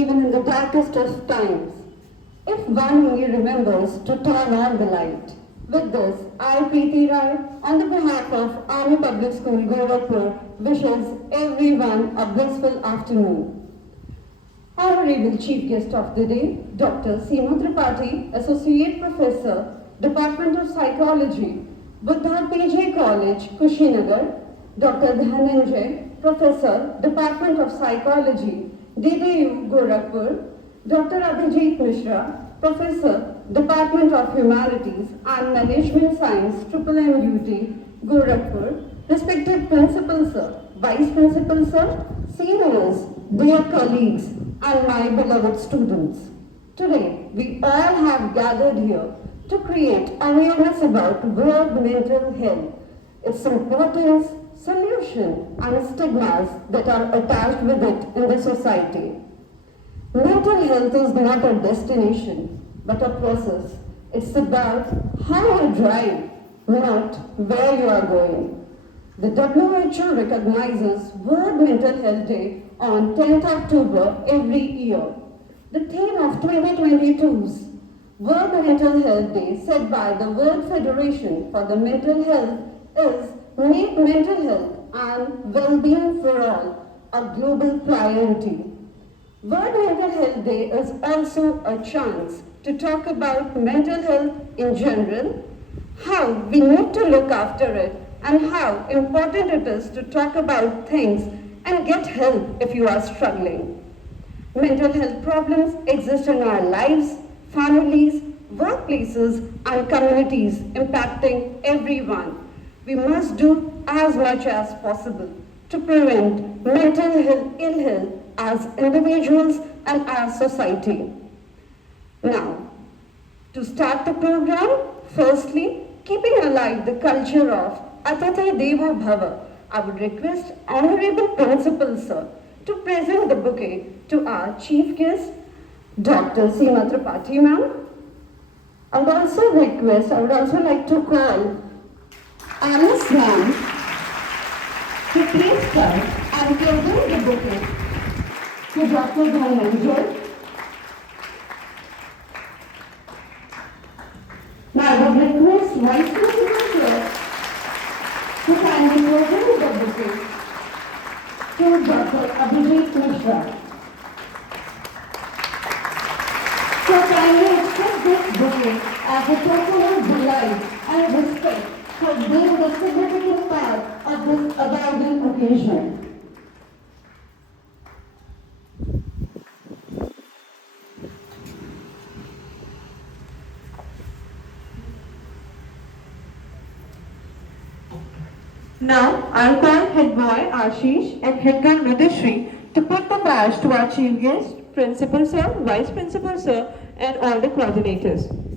even in the darkest of times, if one only remembers to turn on the light. With this, I, Preeti Rai, on the behalf of Army Public School, Gorakhpur, wishes everyone a blissful afternoon. Honorable Chief Guest of the Day, Dr. Seema Tripathi, Associate Professor, Department of Psychology, Buddha PJ College, Kushinagar, Dr. Dhananjay, Professor, Department of Psychology, DBU, Gorakhpur, Dr. Abhijit Mishra, Professor, Department of Humanities and Management Science, MMUT, Gorakhpur, respected Principal Sir, Vice Principal Sir, seniors, dear colleagues, and my beloved students. Today, we all have gathered here to create awareness about World Mental Health, its importance, solution, and stigmas that are attached with it in the society. Mental health is not a destination, but a process. It's about how you drive, not where you are going. The WHO recognizes World Mental Health Day on 10th October every year. The theme of 2022's World Mental Health Day, set by the World Federation for the Mental Health, is Make Mental Health and Well-Being for All a global priority. World Mental Health Day is also a chance to talk about mental health in general, how we need to look after it, and how important it is to talk about things and get help if you are struggling. Mental health problems exist in our lives, families, workplaces, and communities, impacting everyone. We must do as much as possible to prevent mental ill health as individuals and as society. Now, to start the program, firstly, keeping alive the culture of Atati Devo Bhava, I would request Honorable Principal Sir to present the bouquet to our Chief Guest, Dr. Seema Tripathi ma'am. I would also like to call Alice ma'am to please come and present the bouquet to Dr. Dhananjay. Now I would request Vice Principal Sir to kindly present the bouquet to Dr. Abhijit Mishra. So kindly accept this bouquet as a token of delight and respect for being the significant part of this abiding occasion. Now, I'll call Head Boy Ashish and Head Girl Nudishri to put the badge to our Chief Guest, Principal Sir, Vice Principal Sir, and all the coordinators.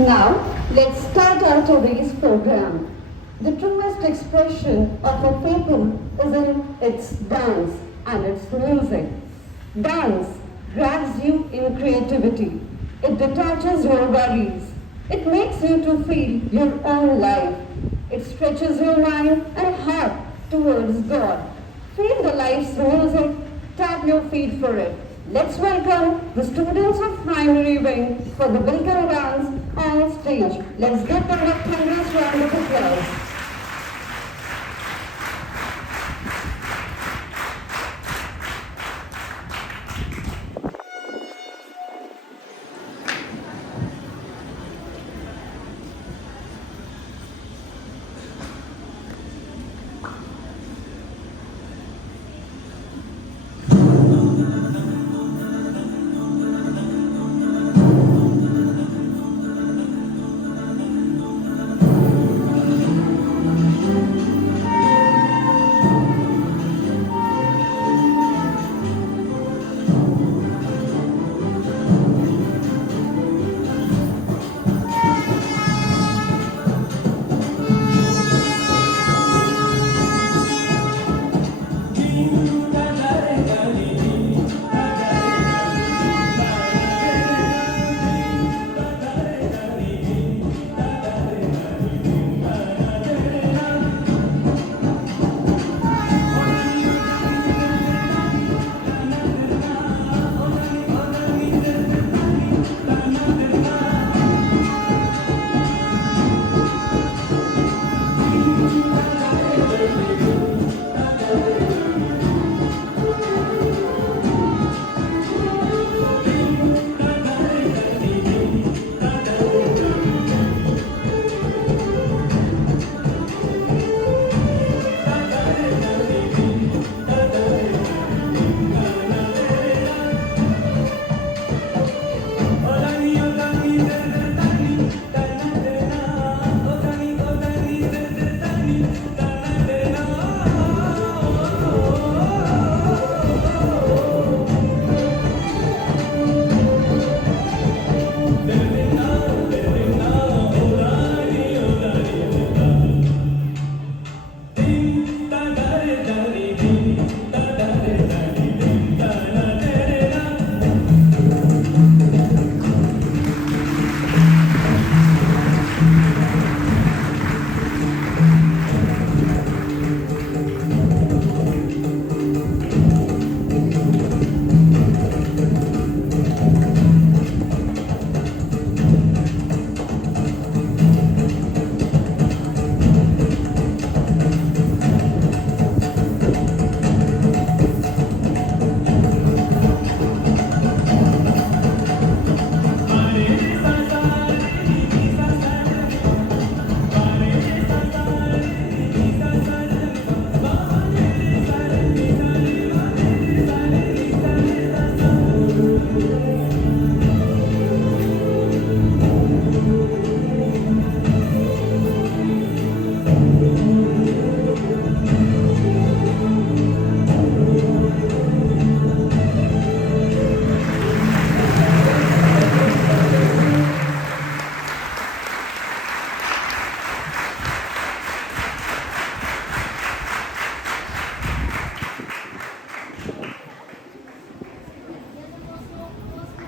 Now, let's start our today's program. The truest purest expression of a people is in its dance and its music. Dance grabs you in creativity. It detaches your worries. It makes you to feel your own life. It stretches your mind and heart towards God. Feel the life's music. Tap your feet for it. Let's welcome the students of primary wing for the welcome dance on stage. Let's give them a thunderous round of applause.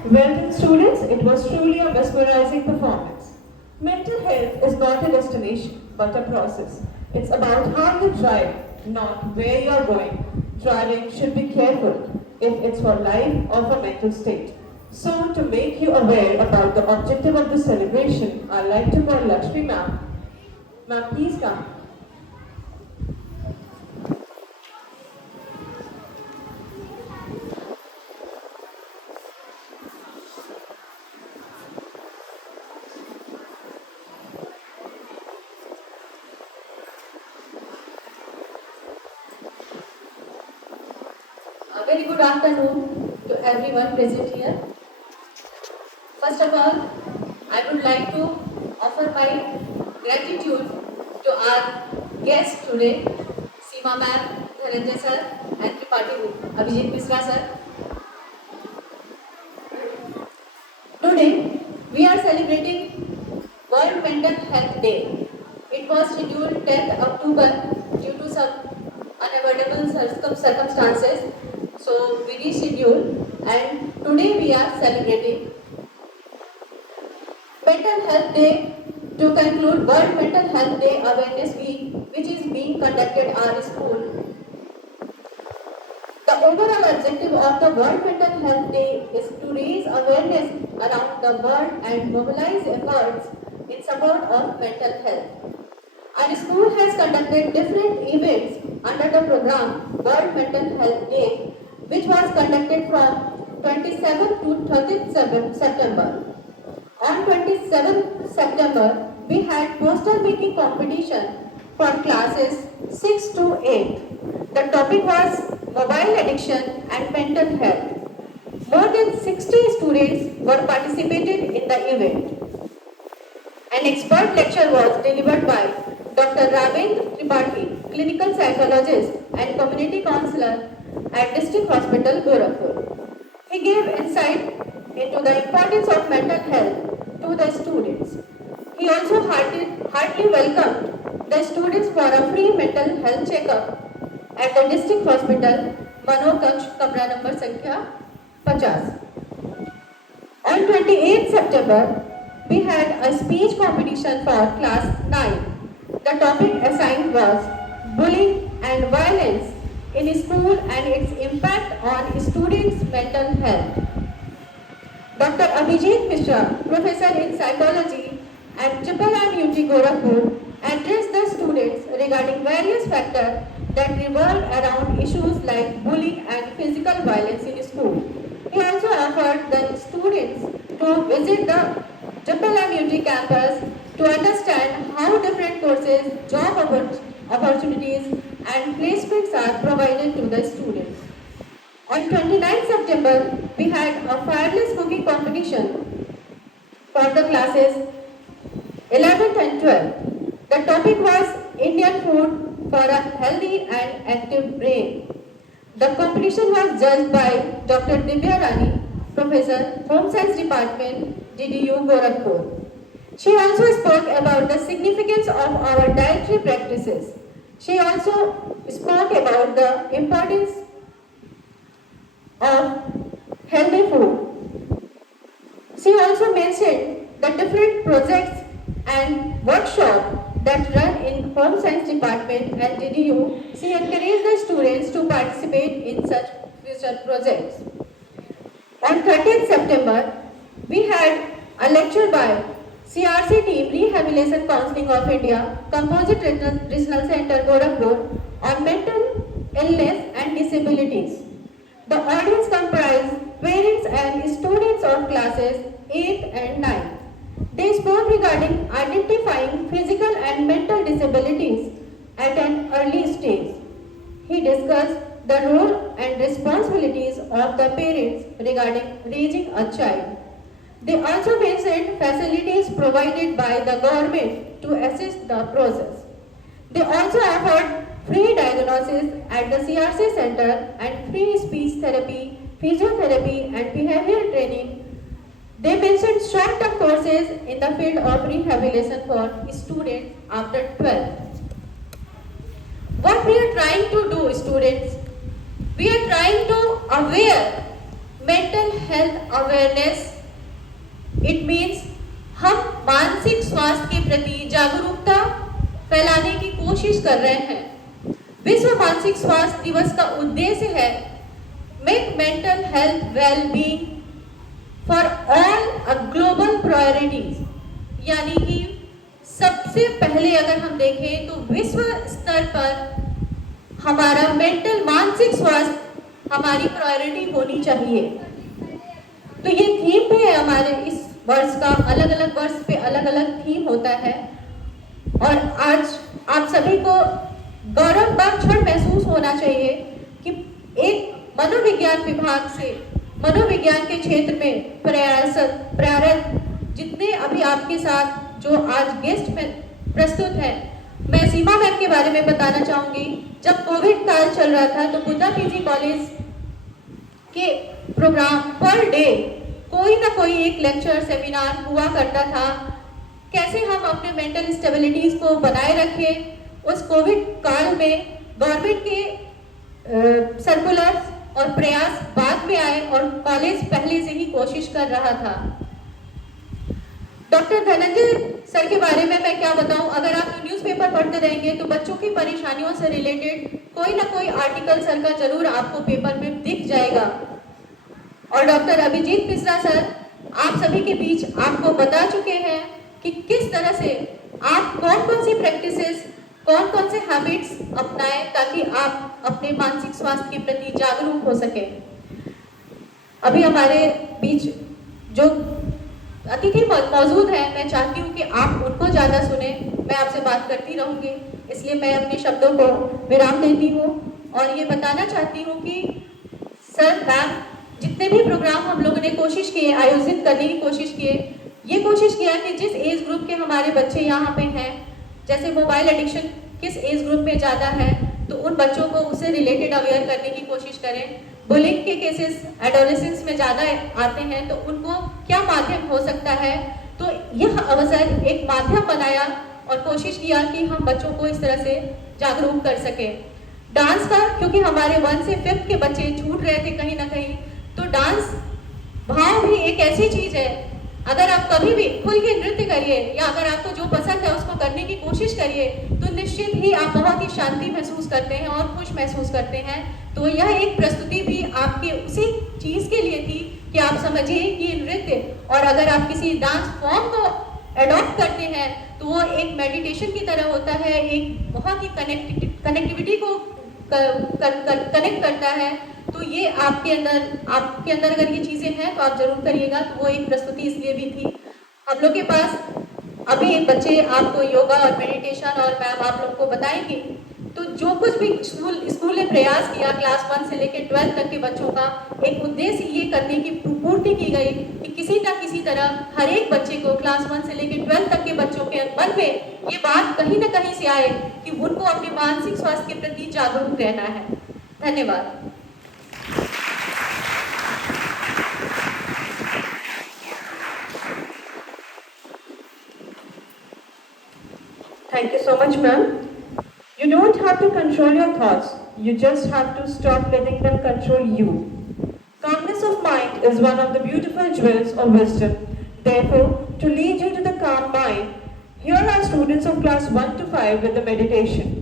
Well done, students, it was truly a mesmerizing performance. Mental health is not a destination, but a process. It's about how you drive, not where you're going. Driving should be careful if it's for life or for mental state. So, to make you aware about the objective of the celebration, I'd like to call Lakshmi ma'am. Ma'am, please come. A very good afternoon to everyone present here. First of all, I would like to offer my gratitude to our guests today, Seema ma'am, Dhananjay sir, and Tripathi Abhijit Misra sir. Today, we are celebrating World Mental Health Day. It was scheduled 10th October due to some unavoidable circumstances. So we rescheduled and today we are celebrating Mental Health Day to conclude World Mental Health Day Awareness Week, which is being conducted at our school. The overall objective of the World Mental Health Day is to raise awareness around the world and mobilize efforts in support of mental health. Our school has conducted different events under the program World Mental Health Day, which was conducted from 27th to 30th September. On 27th September, we had poster making competition for classes 6 to 8. The topic was mobile addiction and mental health. More than 60 students were participated in the event. An expert lecture was delivered by Dr. Ravindra Tripathi, clinical psychologist and community counselor at District Hospital, Gorakhpur. He gave insight into the importance of mental health to the students. He also heartily welcomed the students for a free mental health checkup at the District Hospital, Manokaksh, Kamra number Sankhya 50. On 28th September, we had a speech competition for class 9. The topic assigned was bullying and violence in school and its impact on students' mental health. Dr. Abhijit Mishra, professor in psychology at IIM UT Gorakhpur, addressed the students regarding various factors that revolve around issues like bullying and physical violence in school. He also offered the students to visit the IIM UT campus to understand how different courses, job opportunities and placements are provided to the students. On 29 September, we had a fireless cooking competition for the classes 11th and 12th. The topic was Indian food for a healthy and active brain. The competition was judged by Dr. Divya Rani, Professor, Home Science Department, DDU Gorakhpur. She also spoke about the significance of our dietary practices. She also spoke about the importance of healthy food. She also mentioned the different projects and workshops that run in Home Science Department and DDU. She encouraged the students to participate in such future projects. On 30th September, we had a lecture by CRC team Rehabilitation Counseling of India, Composite Regional Center, Gorakhpur on mental illness and disabilities. The audience comprised parents and students of classes 8 and 9. They spoke regarding identifying physical and mental disabilities at an early stage. He discussed the role and responsibilities of the parents regarding raising a child. They also mentioned facilities provided by the government to assist the process. They also offered free diagnosis at the CRC center and free speech therapy, physiotherapy and behavioral training. They mentioned short-term courses in the field of rehabilitation for students after 12. What we are trying to do, students, we are trying to aware mental health awareness. It means हम मानसिक स्वास्थ्य के प्रति जागरूकता फैलाने की कोशिश कर रहे हैं। विश्व मानसिक स्वास्थ्य दिवस का उद्देश्य है make mental health well being for all global priorities, यानी कि सबसे पहले अगर हम देखें तो विश्व स्तर पर हमारा मेंटल मानसिक स्वास्थ्य हमारी प्रायोरिटी होनी चाहिए। तो ये थीम भी है हमारे इस वर्ष का, अलग अलग वर्ष पे अलग अलग थीम होता है। और आज आप सभी को गौरव का क्षण महसूस होना चाहिए कि एक मनोविज्ञान विभाग से मनोविज्ञान के क्षेत्र में प्रयासरत जितने अभी आपके साथ जो आज गेस्ट में प्रस्तुत हैं, मैं सीमा मैम के बारे में बताना चाहूँगी। जब कोविड काल चल रहा था तो बुद्धा पीजी कॉलेज के प्रोग्राम पर डे कोई ना कोई एक लेक्चर सेमिनार हुआ करता था कैसे हम अपने मेंटल स्टेबिलिटीज को बनाए रखें। उस कोविड काल में गवर्नमेंट के सर्कुलर्स और प्रयास बाद में आए और कॉलेज पहले से ही कोशिश कर रहा था। डॉक्टर धनंजय सर के बारे में मैं क्या बताऊं, अगर आप न्यूज़पेपर पढ़ते रहेंगे तो बच्चों की परेशानियों से रिलेटेड कोई ना कोई आर्टिकल सर का जरूर आपको पेपर में दिख जाएगा। और डॉक्टर अभिजीत मिश्रा सर आप सभी के बीच आपको बता चुके हैं कि किस तरह से आप कौन कौन सी प्रैक्टिसेस, कौन कौन से हैबिट्स अपनाएं ताकि आप अपने मानसिक स्वास्थ्य के प्रति जागरूक हो सके। अभी हमारे बीच जो अतिथि मौजूद है, मैं चाहती हूँ कि आप उनको ज़्यादा सुने। मैं आपसे बात करती रहूँगी, इसलिए मैं अपने शब्दों को विराम देती हूँ और ये बताना चाहती हूँ कि सर, मैम, जितने भी प्रोग्राम हम लोगों ने कोशिश किए, आयोजित करने की कोशिश किए, ये कोशिश किया कि जिस एज ग्रुप के हमारे बच्चे यहाँ पे हैं, जैसे मोबाइल एडिक्शन किस एज ग्रुप में ज़्यादा है, तो उन बच्चों को उससे रिलेटेड अवेयर करने की कोशिश करें। बुलिंग के केसेस एडोलेसेंस में ज़्यादा आते हैं, तो उनको क्या माध्यम हो सकता है। तो यह अवसर एक माध्यम बनाया और कोशिश किया कि हम बच्चों को इस तरह से जागरूक कर सकें। डांस का, क्योंकि हमारे 1 से 5 के बच्चे छूट रहे थे कहीं ना कहीं, तो डांस भाव भी एक ऐसी चीज़ है, अगर आप कभी भी खुल के नृत्य करिए या अगर आपको जो पसंद है उसको करने की कोशिश करिए, तो निश्चित ही आप बहुत ही शांति महसूस करते हैं और खुश महसूस करते हैं। तो यह एक प्रस्तुति भी आपके उसी चीज़ के लिए थी कि आप समझिए कि नृत्य, और अगर आप किसी डांस फॉर्म को एडॉप्ट करते हैं तो वो एक मेडिटेशन की तरह होता है, एक बहुत ही कनेक्टिविटी को कनेक्ट करता है। तो ये आपके अंदर अगर ये चीज़ें हैं तो आप जरूर करिएगा। तो वो एक प्रस्तुति इसलिए भी थी। हम लोग के पास अभी बच्चे आपको योगा और मेडिटेशन और मैम आप लोग को बताएंगे। तो जो कुछ भी स्कूल ने प्रयास किया क्लास 1 से लेकर 12 तक के बच्चों का, एक उद्देश्य ये करने की पूर्ति की गई कि किसी न किसी तरह हर एक बच्चे को क्लास 1 से लेकर 12 तक के बच्चों के मन में ये बात कहीं ना कहीं से आए कि उनको अपने मानसिक स्वास्थ्य के प्रति जागरूक रहना है। धन्यवाद। Thank you so much, ma'am. You don't have to control your thoughts. You just have to stop letting them control you. Calmness of mind is one of the beautiful jewels of wisdom. Therefore, to lead you to the calm mind, here are students of class 1 to 5 with the meditation.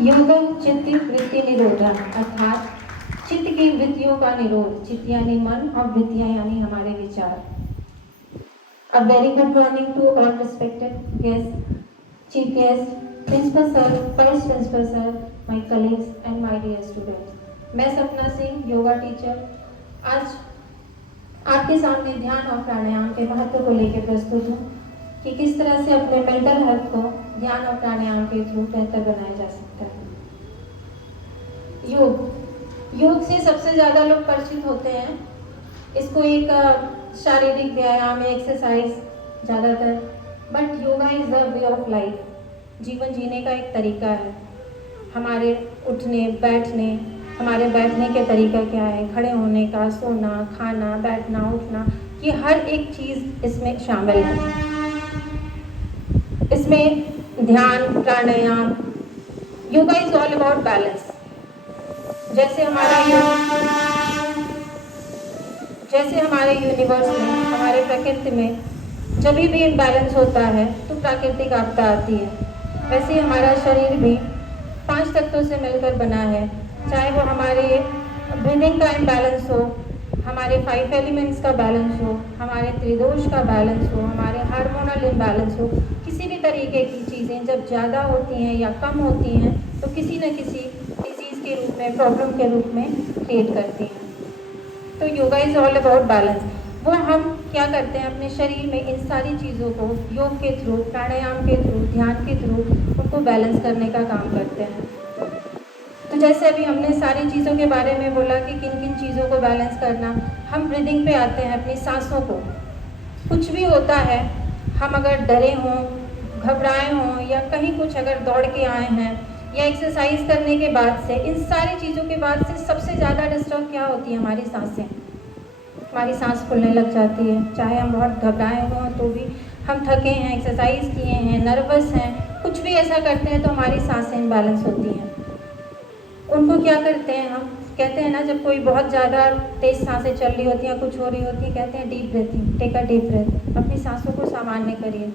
योगम चित्त वृत्ति निरोधन अर्थात चित्त की वृत्तियों का निरोध। चित्त यानी मन और वृत्तियां यानी हमारे विचार। A very good morning to all respected guests, chief guests, principal sir, vice principal sir, my colleagues and my dear students. मैं सपना सिंह, योगा टीचर, आज आपके सामने ध्यान और प्राणायाम के महत्व को लेकर प्रस्तुत हूँ कि किस तरह से अपने मेंटल हेल्थ को ध्यान और प्राणायाम के थ्रू बेहतर बनाया जा सकता है। योग से सबसे ज़्यादा लोग परिचित होते हैं। इसको एक शारीरिक व्यायाम या एक्सरसाइज ज़्यादातर, but yoga is the way of life. जीवन जीने का एक तरीका है। हमारे उठने बैठने, हमारे बैठने के तरीका क्या है, खड़े होने का, सोना, खाना, बैठना, उठना, ये हर एक चीज़ इसमें शामिल है। इसमें ध्यान, प्राणायाम, yoga is all about balance. जैसे हमारे यूनिवर्स में, हमारे प्रकृति में जब भी इम्बैलेंस होता है तो प्राकृतिक आपदा आती है। वैसे ही हमारा शरीर भी 5 तत्वों से मिलकर बना है। चाहे वो हमारे ब्रीदिंग का इम्बैलेंस हो, हमारे 5 एलिमेंट्स का बैलेंस हो, हमारे त्रिदोष का बैलेंस हो, हमारे हार्मोनल इम्बैलेंस हो, किसी भी तरीके की चीज़ें जब ज़्यादा होती हैं या कम होती हैं तो किसी न किसी डिजीज़ के रूप में, प्रॉब्लम के रूप में क्रिएट करती हैं। तो yoga is all about balance. वो हम क्या करते हैं, अपने शरीर में इन सारी चीज़ों को योग के थ्रू, प्राणायाम के थ्रू, ध्यान के थ्रू उनको बैलेंस करने का काम करते हैं। तो जैसे अभी हमने सारी चीज़ों के बारे में बोला कि किन किन चीज़ों को बैलेंस करना, हम ब्रीदिंग पे आते हैं, अपनी सांसों को। कुछ भी होता है, हम अगर डरे हों, घबराए हों या कहीं कुछ अगर दौड़ के आए हैं या एक्सरसाइज करने के बाद से, इन सारी चीज़ों के बाद से सबसे ज़्यादा डिस्टर्ब क्या होती है, हमारी सांसें। हमारी सांस फूलने लग जाती है। चाहे हम बहुत घबराए हों तो भी, हम थके हैं, एक्सरसाइज किए हैं, नर्वस हैं, कुछ भी ऐसा करते हैं तो हमारी सांसें इम्बैलेंस होती हैं। उनको क्या करते हैं, हम कहते हैं ना, जब कोई बहुत ज़्यादा तेज़ सांसें चल रही होती हैं, कुछ हो रही होती है, कहते हैं deep breathing, take a deep breath, अपनी सांसों को सामान्य करिए।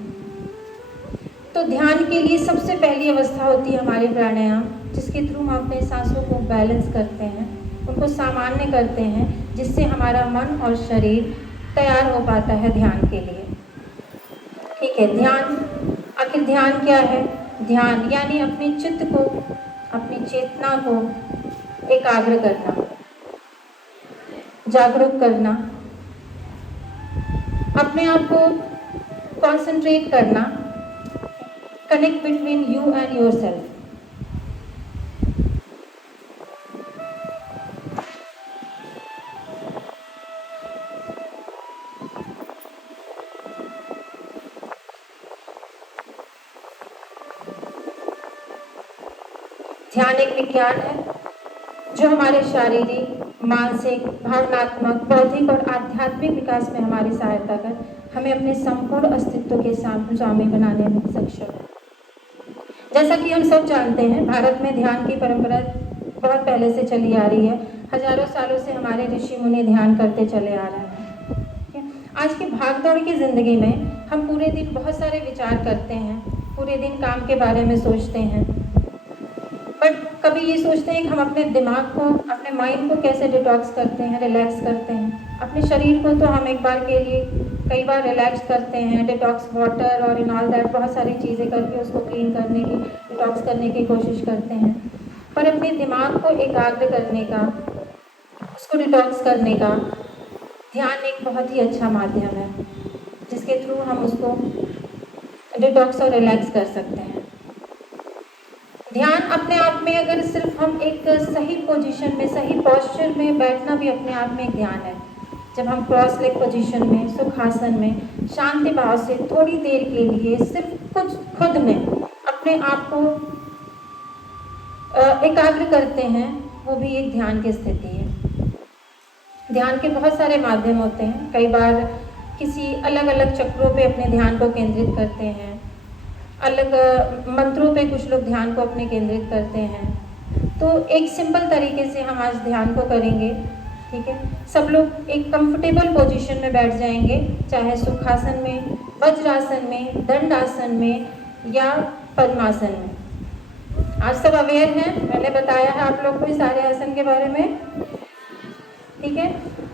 तो ध्यान के लिए सबसे पहली अवस्था होती है हमारे प्राणायाम, जिसके थ्रू हम अपने सांसों को बैलेंस करते हैं, उनको सामान्य करते हैं, जिससे हमारा मन और शरीर तैयार हो पाता है ध्यान के लिए। ठीक है, ध्यान, आखिर ध्यान क्या है? ध्यान यानी अपने चित्त को, अपनी चेतना को एकाग्र करना, जागरूक करना, अपने आप को कॉन्सेंट्रेट करना, connect between you and your self. ध्यान एक विज्ञान है जो हमारे शारीरिक, मानसिक, भावनात्मक, बौद्धिक और आध्यात्मिक विकास में हमारी सहायता कर हमें अपने संपूर्ण अस्तित्व के स्वामी बनाने में सक्षम है। जैसा कि हम सब जानते हैं, भारत में ध्यान की परंपरा बहुत पहले से चली आ रही है। हजारों सालों से हमारे ऋषि मुनि ध्यान करते चले आ रहे हैं। आज की भागदौड़ की ज़िंदगी में हम पूरे दिन बहुत सारे विचार करते हैं, पूरे दिन काम के बारे में सोचते हैं, बट कभी ये सोचते हैं कि हम अपने दिमाग को, अपने माइंड को कैसे डिटॉक्स करते हैं, रिलैक्स करते हैं। अपने शरीर को तो हम एक बार के लिए कई बार रिलैक्स करते हैं, डिटॉक्स वाटर और इन ऑल दैट, बहुत सारी चीज़ें करके उसको क्लीन करने की, डिटॉक्स करने की कोशिश करते हैं। पर अपने दिमाग को एकाग्र करने का, उसको डिटॉक्स करने का ध्यान एक बहुत ही अच्छा माध्यम है, जिसके थ्रू हम उसको डिटॉक्स और रिलैक्स कर सकते हैं। ध्यान अपने आप में, अगर सिर्फ हम एक सही पोजीशन में, सही पोस्चर में बैठना भी अपने आप में एक ध्यान है। जब हम क्रॉस लेग पोजीशन में, सुखासन में, शांति भाव से थोड़ी देर के लिए सिर्फ कुछ खुद में अपने आप को एकाग्र करते हैं, वो भी एक ध्यान की स्थिति है। ध्यान के बहुत सारे माध्यम होते हैं। कई बार किसी अलग अलग चक्रों पे अपने ध्यान को केंद्रित करते हैं, अलग मंत्रों पे कुछ लोग ध्यान को अपने केंद्रित करते हैं। तो एक सिंपल तरीके से हम आज ध्यान को करेंगे। ठीक है, सब लोग एक कंफर्टेबल पोजीशन में बैठ जाएंगे, चाहे सुखासन में, वज्रासन में, दंडासन में या पद्मासन में। आज सब अवेयर हैं, मैंने बताया है आप लोग को इस सारे आसन के बारे में, ठीक है।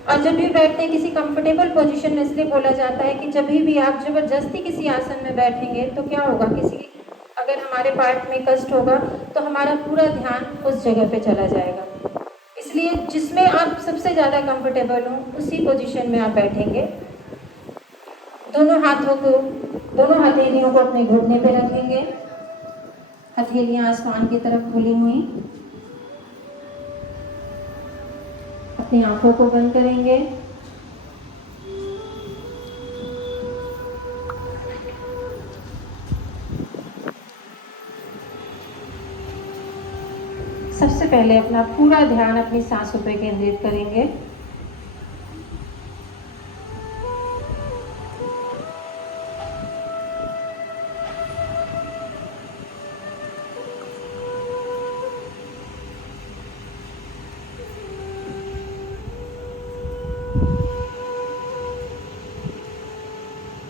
और जब भी बैठते हैं किसी कंफर्टेबल पोजीशन में, इसलिए बोला जाता है कि जब भी आप जबरदस्ती किसी आसन में बैठेंगे तो क्या होगा, अगर हमारे पार्ट में कष्ट होगा तो हमारा पूरा ध्यान उस जगह पे चला जाएगा। इसलिए जिसमें आप सबसे ज़्यादा कंफर्टेबल हो उसी पोजीशन में आप बैठेंगे। दोनों हथेलियों को अपने घुटने पे रखेंगे, हथेलियां आसमान की तरफ खुली हुई। अपनी आंखों को बंद करेंगे। सबसे पहले अपना पूरा ध्यान अपनी सांसों पर केंद्रित करेंगे।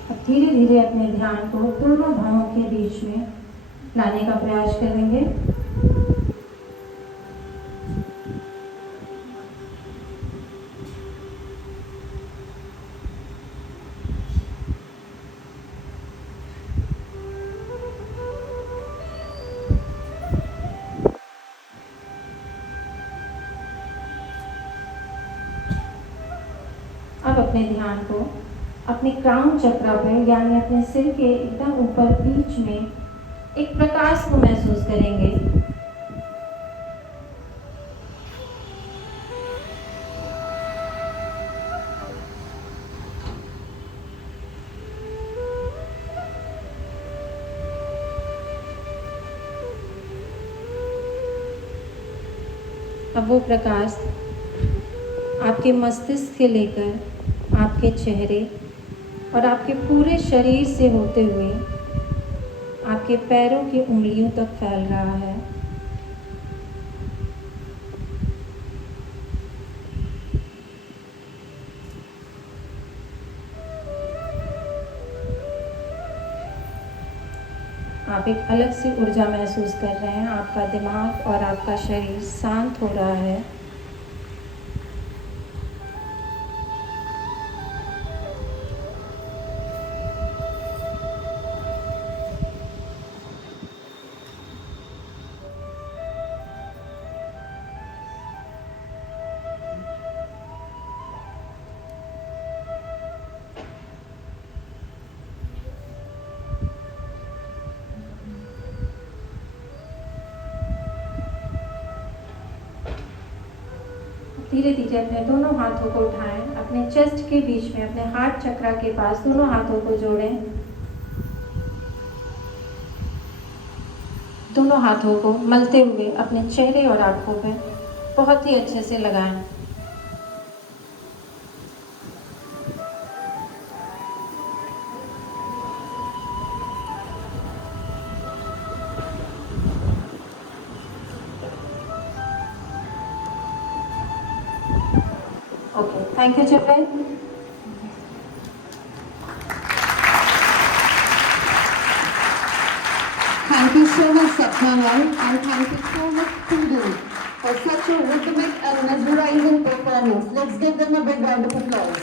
अब धीरे धीरे अपने ध्यान को दोनों भावों के बीच में लाने का प्रयास करेंगे। अब अपने ध्यान को अपने क्राउन चक्र पर, यानी अपने सिर के एकदम ऊपर बीच में एक प्रकाश को महसूस करेंगे। अब वो प्रकाश आपके मस्तिष्क से लेकर आपके चेहरे और आपके पूरे शरीर से होते हुए आपके पैरों की उंगलियों तक फैल रहा है। आप एक अलग सी ऊर्जा महसूस कर रहे हैं। आपका दिमाग और आपका शरीर शांत हो रहा है। धीरे धीरे अपने दोनों हाथों को उठाएं, अपने चेस्ट के बीच में, अपने हार्ट चक्र के पास दोनों हाथों को जोड़ें। दोनों हाथों को मलते हुए अपने चेहरे और आंखों पे बहुत ही अच्छे से लगाएं। Okay, thank you, children. Thank you so much, Sapna ma'am, and thank you so much, students, for such a rhythmic and mesmerizing performance. Let's give them a big round of applause.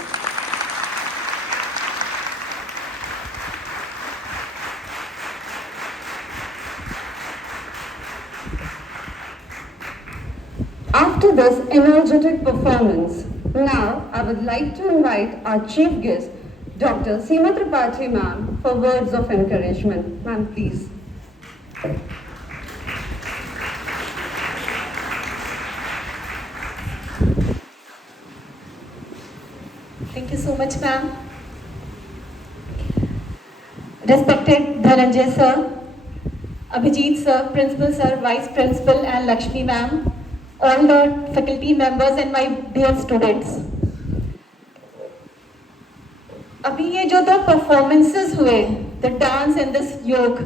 After this energetic performance, now I would like to invite our chief guest, Dr. Seema Tripathi ma'am, for words of encouragement. Ma'am, please. Thank you so much, ma'am. Respected Dhananjay sir, Abhijit sir, Principal sir, Vice Principal and Lakshmi ma'am, all the faculty members and my dear students. अभी ये जो दो performances हुए, the dance and this योग,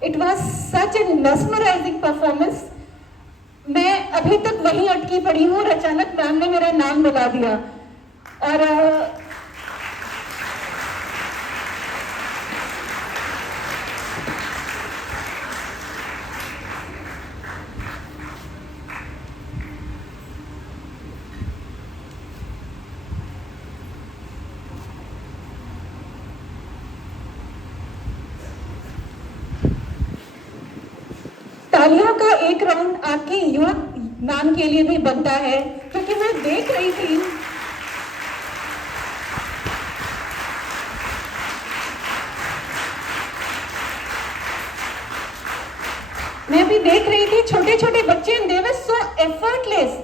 it was such a mesmerizing performance. मैं अभी तक वहीं अटकी पड़ी हूँ और अचानक मैम ने मेरा नाम बुला दिया और तालियों का एक राउंड आपकी यूथ मैम के लिए भी बनता है, क्योंकि मैं देख रही थी छोटे छोटे बच्चे, दे वर सो एफर्टलेस,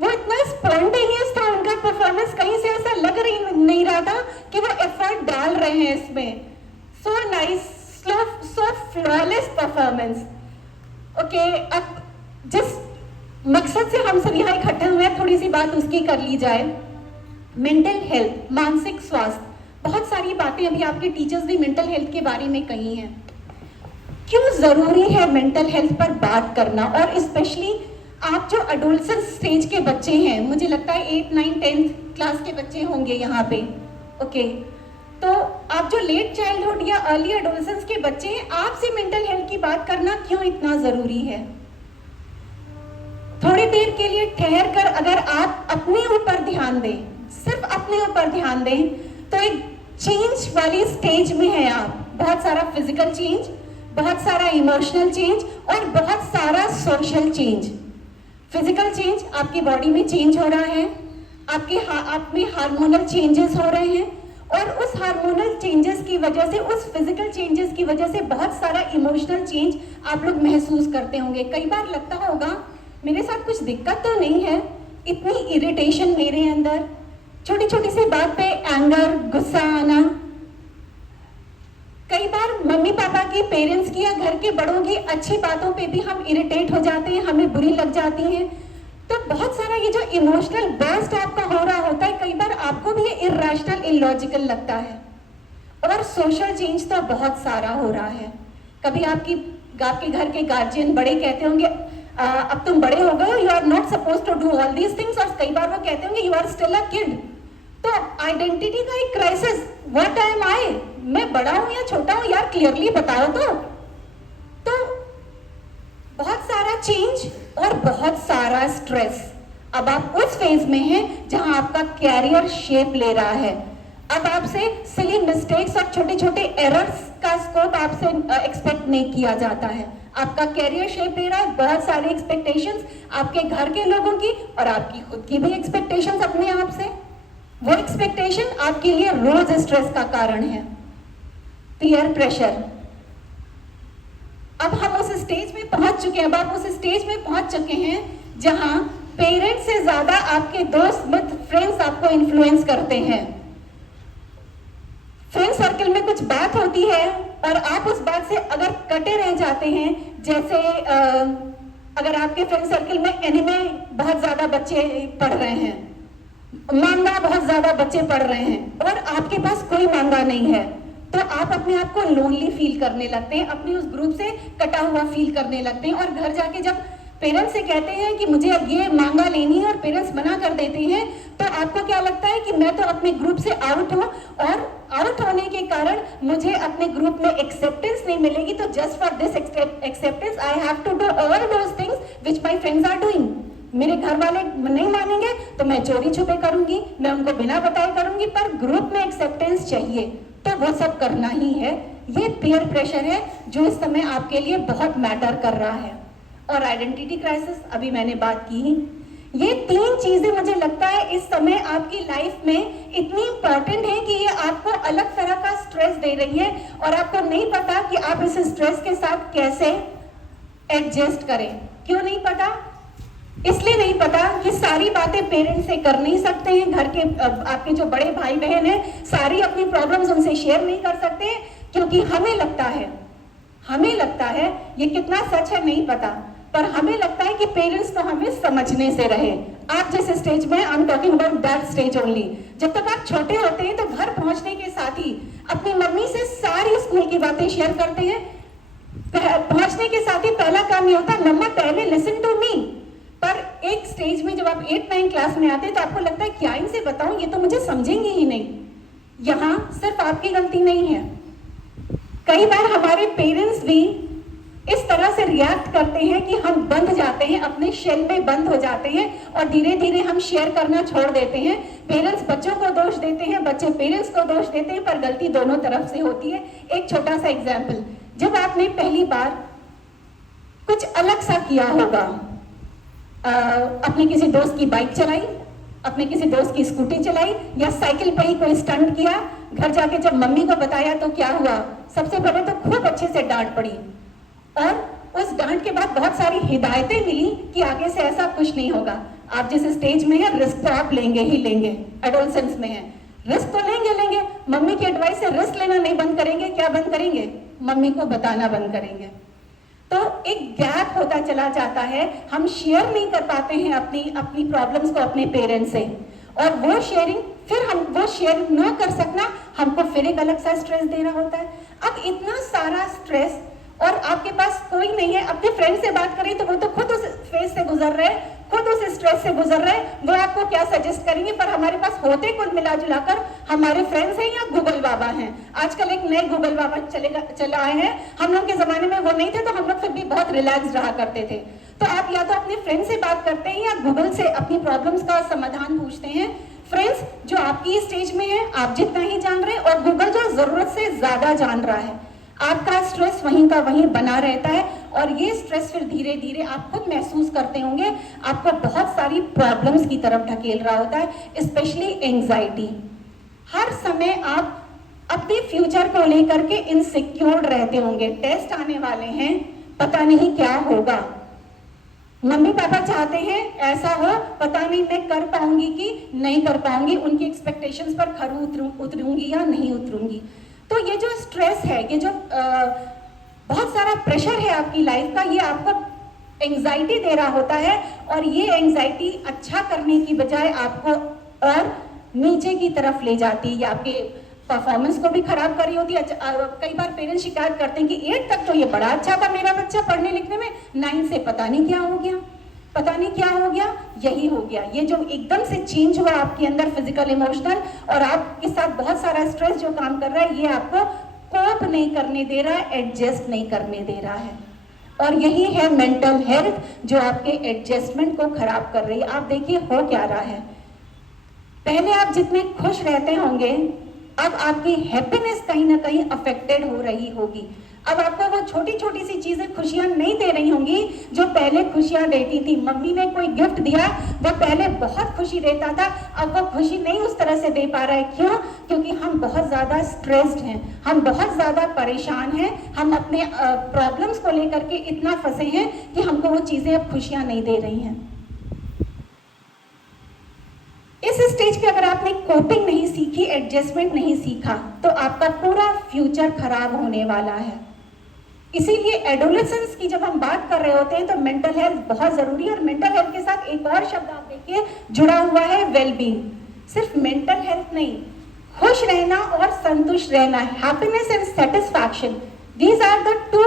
वो इतना स्पॉन्टेनियस था उनका परफॉर्मेंस, कहीं से ऐसा लग नहीं रहा था कि वो एफर्ट डाल रहे हैं इसमें। सो नाइस, सो फ्लॉलेस परफॉर्मेंस। ओके, अब जिस मकसद से हम सब यहाँ इकट्ठे हुए हैं, थोड़ी सी बात उसकी कर ली जाए। मेंटल हेल्थ, मानसिक स्वास्थ्य, बहुत सारी बातें अभी आपके टीचर्स भी मेंटल हेल्थ के बारे में कही हैं। क्यों जरूरी है मेंटल हेल्थ पर बात करना, और स्पेशली आप जो एडोलसेंस स्टेज के बच्चे हैं, मुझे लगता है 8, 9, 10 क्लास के बच्चे होंगे यहाँ पे। ओके, तो आप जो लेट चाइल्डहुड या अर्ली एडोलसेंस के बच्चे हैं, आपसे मेंटल हेल्थ की बात करना क्यों इतना जरूरी है? थोड़ी देर के लिए ठहर कर अगर आप अपने ऊपर ध्यान दें, सिर्फ अपने ऊपर ध्यान दें, तो एक चेंज वाली स्टेज में है आप। बहुत सारा फिजिकल चेंज, बहुत सारा इमोशनल चेंज और बहुत सारा सोशल चेंज। फिजिकल चेंज, आपकी बॉडी में चेंज हो रहा है, आप में हार्मोनल चेंजेस हो रहे हैं, और उस हार्मोनल चेंजेस की वजह से, उस फिजिकल चेंजेस की वजह से बहुत सारा इमोशनल चेंज आप लोग महसूस करते होंगे। कई बार लगता होगा मेरे साथ कुछ दिक्कत तो नहीं है, इतनी इरिटेशन मेरे अंदर, छोटी छोटी सी बात पे एंगर, गुस्सा आना। कई बार मम्मी पापा की, पेरेंट्स की या घर के बड़ों की अच्छी बातों पे भी हम इरिटेट हो जाते हैं, हमें बुरी लग जाती हैं। तो बहुत सारा ये जो इमोशनल बर्स्ट आपका हो रहा होता है, कई बार आपको भी ये इर्रेशनल, इलॉजिकल लगता है। और सोशल चेंज तो बहुत सारा हो रहा है। कभी आपके घर के गार्जियन बड़े कहते होंगे अब तुम बड़े हो गए, you are not suppose to do all these things, और कई बार वो कहते होंगे you are still a kid. तो आइडेंटिटी का एक क्राइसिस, व्हाट एम आई, मैं बड़ा हूं या छोटा हूं यार, क्लियरली बताओ तो बहुत सारा चेंज और बहुत सारा स्ट्रेस। अब आप उस फेज में हैं जहां आपका कैरियर शेप ले रहा है। अब आपसे सिली मिस्टेक्स और छोटे छोटे एरर्स का स्कोप आपसे एक्सपेक्ट नहीं किया जाता है। आपका कैरियर शेप ले रहा है, बहुत सारे एक्सपेक्टेशंस आपके घर के लोगों की और आपकी खुद की भी एक्सपेक्टेशंस अपने आप से। वो एक्सपेक्टेशन आपके लिए रोज स्ट्रेस का कारण है। पीयर प्रेशर, अब हम उस स्टेज में पहुंच चुके हैं, अब आप उस स्टेज में पहुंच चुके हैं जहां पेरेंट्स से ज्यादा आपके दोस्त, मित्र, फ्रेंड्स आपको इन्फ्लुएंस करते हैं। फ्रेंड सर्कल में कुछ बात होती है और आप उस बात से अगर कटे रह जाते हैं, जैसे अगर आपके फ्रेंड सर्कल में एनिमे बहुत ज्यादा बच्चे पढ़ रहे हैं, मांगा बहुत ज्यादा बच्चे पढ़ रहे हैं और आपके पास कोई मांगा नहीं है, तो आप अपने आप को लोनली फील करने लगते हैं, अपने उस ग्रुप से कटा हुआ फील करने लगते हैं। और घर जाके जब पेरेंट्स से कहते हैं कि मुझे अब ये मांगा लेनी है और पेरेंट्स मना कर देते हैं, तो आपको क्या लगता है कि मैं तो अपने ग्रुप से आउट हूँ, और आउट होने के कारण मुझे अपने ग्रुप में एक्सेप्टेंस नहीं मिलेगी, तो just for this acceptance I have to do all those things which my friends are doing. मेरे घर वाले नहीं मानेंगे तो मैं चोरी छुपे करूंगी, मैं उनको बिना बताए करूंगी, पर ग्रुप में एक्सेप्टेंस चाहिए तो वो सब करना ही है। ये पीयर प्रेशर है जो इस समय आपके लिए बहुत मैटर कर रहा है। और आइडेंटिटी क्राइसिस, अभी मैंने बात की ही। ये 3 चीजें मुझे लगता है इस समय आपकी लाइफ में इतनी इंपॉर्टेंट है कि ये आपको अलग तरह का स्ट्रेस दे रही है, और आपको नहीं पता कि आप इस स्ट्रेस के साथ कैसे एडजस्ट करें। क्यों नहीं पता? इसलिए नहीं पता कि सारी बातें पेरेंट्स से कर नहीं सकते हैं, घर के आपके जो बड़े भाई बहन हैं सारी अपनी प्रॉब्लम्स उनसे शेयर नहीं कर सकते हैं, क्योंकि हमें लगता है ये कितना सच है नहीं पता, पर हमें लगता है कि पेरेंट्स तो हमें समझने से रहे। आप जिस स्टेज में, I am talking about that stage only, जब तक आप छोटे होते हैं तो घर पहुंचने के साथ ही अपनी मम्मी से सारी स्कूल की बातें शेयर करते हैं। पहुंचने के साथ ही पहला काम ये होता है, मम्मा पहले लिसन टू मी। पर एक स्टेज में जब आप 8, 9 क्लास में आते हैं तो आपको लगता है क्या इनसे बताऊं, ये तो मुझे समझेंगे ही नहीं। यहाँ सिर्फ आपकी गलती नहीं है, कई बार हमारे पेरेंट्स भी इस तरह से रिएक्ट करते हैं कि हम बंध जाते हैं, अपने शेल में बंद हो जाते हैं और धीरे धीरे हम शेयर करना छोड़ देते हैं। पेरेंट्स बच्चों को दोष देते हैं, बच्चे पेरेंट्स को दोष देते हैं, पर गलती दोनों तरफ से होती है। एक छोटा सा एग्जाम्पल, जब आपने पहली बार कुछ अलग सा किया होगा। अपने किसी दोस्त की बाइक चलाई, अपने किसी दोस्त की स्कूटी चलाई, या साइकिल पे ही कोई स्टंट किया। घर जाके जब मम्मी को बताया तो क्या हुआ, सबसे पहले तो खूब अच्छे से डांट पड़ी, और उस डांट के बाद बहुत सारी हिदायतें मिली कि आगे से ऐसा कुछ नहीं होगा। आप जिस स्टेज में है रिस्क तो आप लेंगे ही लेंगे, एडोलसेंस में है, रिस्क तो लेंगे। मम्मी की एडवाइस से रिस्क लेना नहीं बंद करेंगे, क्या बंद करेंगे, मम्मी को बताना बंद करेंगे। तो एक गैप होता चला जाता है, हम शेयर नहीं कर पाते हैं अपनी प्रॉब्लम्स को अपने पेरेंट्स से, और वो शेयरिंग फिर हम वो शेयर न कर सकना हमको फिर एक अलग सा स्ट्रेस देना होता है। अब इतना सारा स्ट्रेस और आपके पास कोई नहीं है। अपने फ्रेंड से बात करें तो वो तो खुद उस फेज से गुजर रहे हैं, खुद उस स्ट्रेस से गुजर रहे हैं, वो आपको क्या सजेस्ट करेंगे। पर हमारे पास होते कुल मिला जुलाकर हमारे फ्रेंड्स हैं या गूगल बाबा हैं। आजकल एक नए गूगल बाबा चले आए हैं, हम लोग के जमाने में वो नहीं थे, तो हम लोग फिर भी बहुत रिलैक्स रहा करते थे। तो आप या तो अपने फ्रेंड से बात करते हैं या गूगल से अपनी प्रॉब्लम्स का समाधान पूछते हैं। फ्रेंड्स जो आपकी स्टेज में है आप जितना ही जान रहे हैं, और गूगल जो जरूरत से ज्यादा जान रहा है। आपका स्ट्रेस वहीं का वहीं बना रहता है, और ये स्ट्रेस फिर धीरे धीरे आप खुद महसूस करते होंगे, आपको बहुत सारी प्रॉब्लम्स की तरफ ढकेल रहा होता है, स्पेशली एंजाइटी। हर समय आप अपने फ्यूचर को लेकर के इनसिक्योर रहते होंगे। टेस्ट आने वाले हैं, पता नहीं क्या होगा, मम्मी पापा चाहते हैं ऐसा हो, पता नहीं मैं कर पाऊंगी कि नहीं कर पाऊंगी, उनकी एक्सपेक्टेशंस पर खरू उतरूंगी या नहीं उतरूंगी। तो ये जो स्ट्रेस है, ये जो बहुत सारा प्रेशर है आपकी लाइफ का, ये आपको एंजाइटी दे रहा होता है, और ये एंजाइटी अच्छा करने की बजाय आपको और नीचे की तरफ ले जाती है, या आपके परफॉर्मेंस को भी खराब कर रही होती है। कई बार पेरेंट्स शिकायत करते हैं कि 8 तक तो ये बड़ा अच्छा था मेरा बच्चा पढ़ने लिखने में, 9 से पता नहीं क्या हो गया, पता नहीं क्या हो गया, यही हो गया। ये जो एकदम से चेंज हुआ आपके अंदर फिजिकल इमोशनल, और आपके साथ बहुत सारा स्ट्रेस जो काम कर रहा है, ये आपको कोप नहीं करने दे रहा है, एडजस्ट नहीं करने दे रहा है। और यही है मेंटल हेल्थ जो आपके एडजस्टमेंट को खराब कर रही है। आप देखिए हो क्या रहा है, पहले आप जितने खुश रहते होंगे, अब आपकी हैप्पीनेस कहीं ना कहीं अफेक्टेड हो रही होगी। अब आपको वो छोटी छोटी सी चीजें खुशियां नहीं दे रही होंगी जो पहले खुशियां देती थी। मम्मी ने कोई गिफ्ट दिया, वो पहले बहुत खुशी देता था, अब वो खुशी नहीं उस तरह से दे पा रहा है। क्यों? क्योंकि हम बहुत ज्यादा स्ट्रेस्ड हैं, हम बहुत ज्यादा परेशान हैं, हम अपने प्रॉब्लम्स को लेकर के इतना फंसे हैं कि हमको वो चीजें अब खुशियां नहीं दे रही हैं। इस स्टेज पे अगर आपने कोपिंग नहीं सीखी, एडजस्टमेंट नहीं सीखा, तो आपका पूरा फ्यूचर खराब होने वाला है। इसीलिए एडोलेसेंस की जब हम बात कर रहे होते हैं तो मेंटल हेल्थ बहुत जरूरी है। और मेंटल हेल्थ के साथ एक और शब्द आप देखिए जुड़ा हुआ है, वेलबींग। सिर्फ मेंटल हेल्थ नहीं, खुश रहना और संतुष्ट रहना, happiness and satisfaction, these are the 2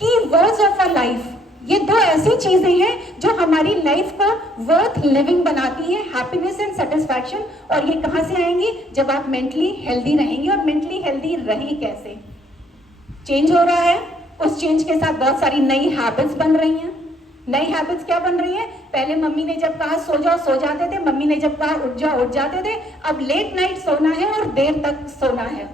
key words of a life. ये 2 ऐसी चीजें हैं जो हमारी लाइफ को वर्थ लिविंग बनाती है, हैप्पीनेस एंड सेटिस्फैक्शन। और ये कहां से आएंगी? जब आप मेंटली हेल्दी रहेंगे। और मेंटली हेल्दी रहें कैसे? चेंज हो रहा है, उस चेंज के साथ बहुत सारी नई हैबिट्स बन रही हैं। नई हैबिट्स क्या बन रही है? पहले मम्मी ने जब कहा सो जाओ सो जाते थे, मम्मी ने जब कहा उठ जाओ उठ जाते थे। अब लेट नाइट सोना है और देर तक सोना है।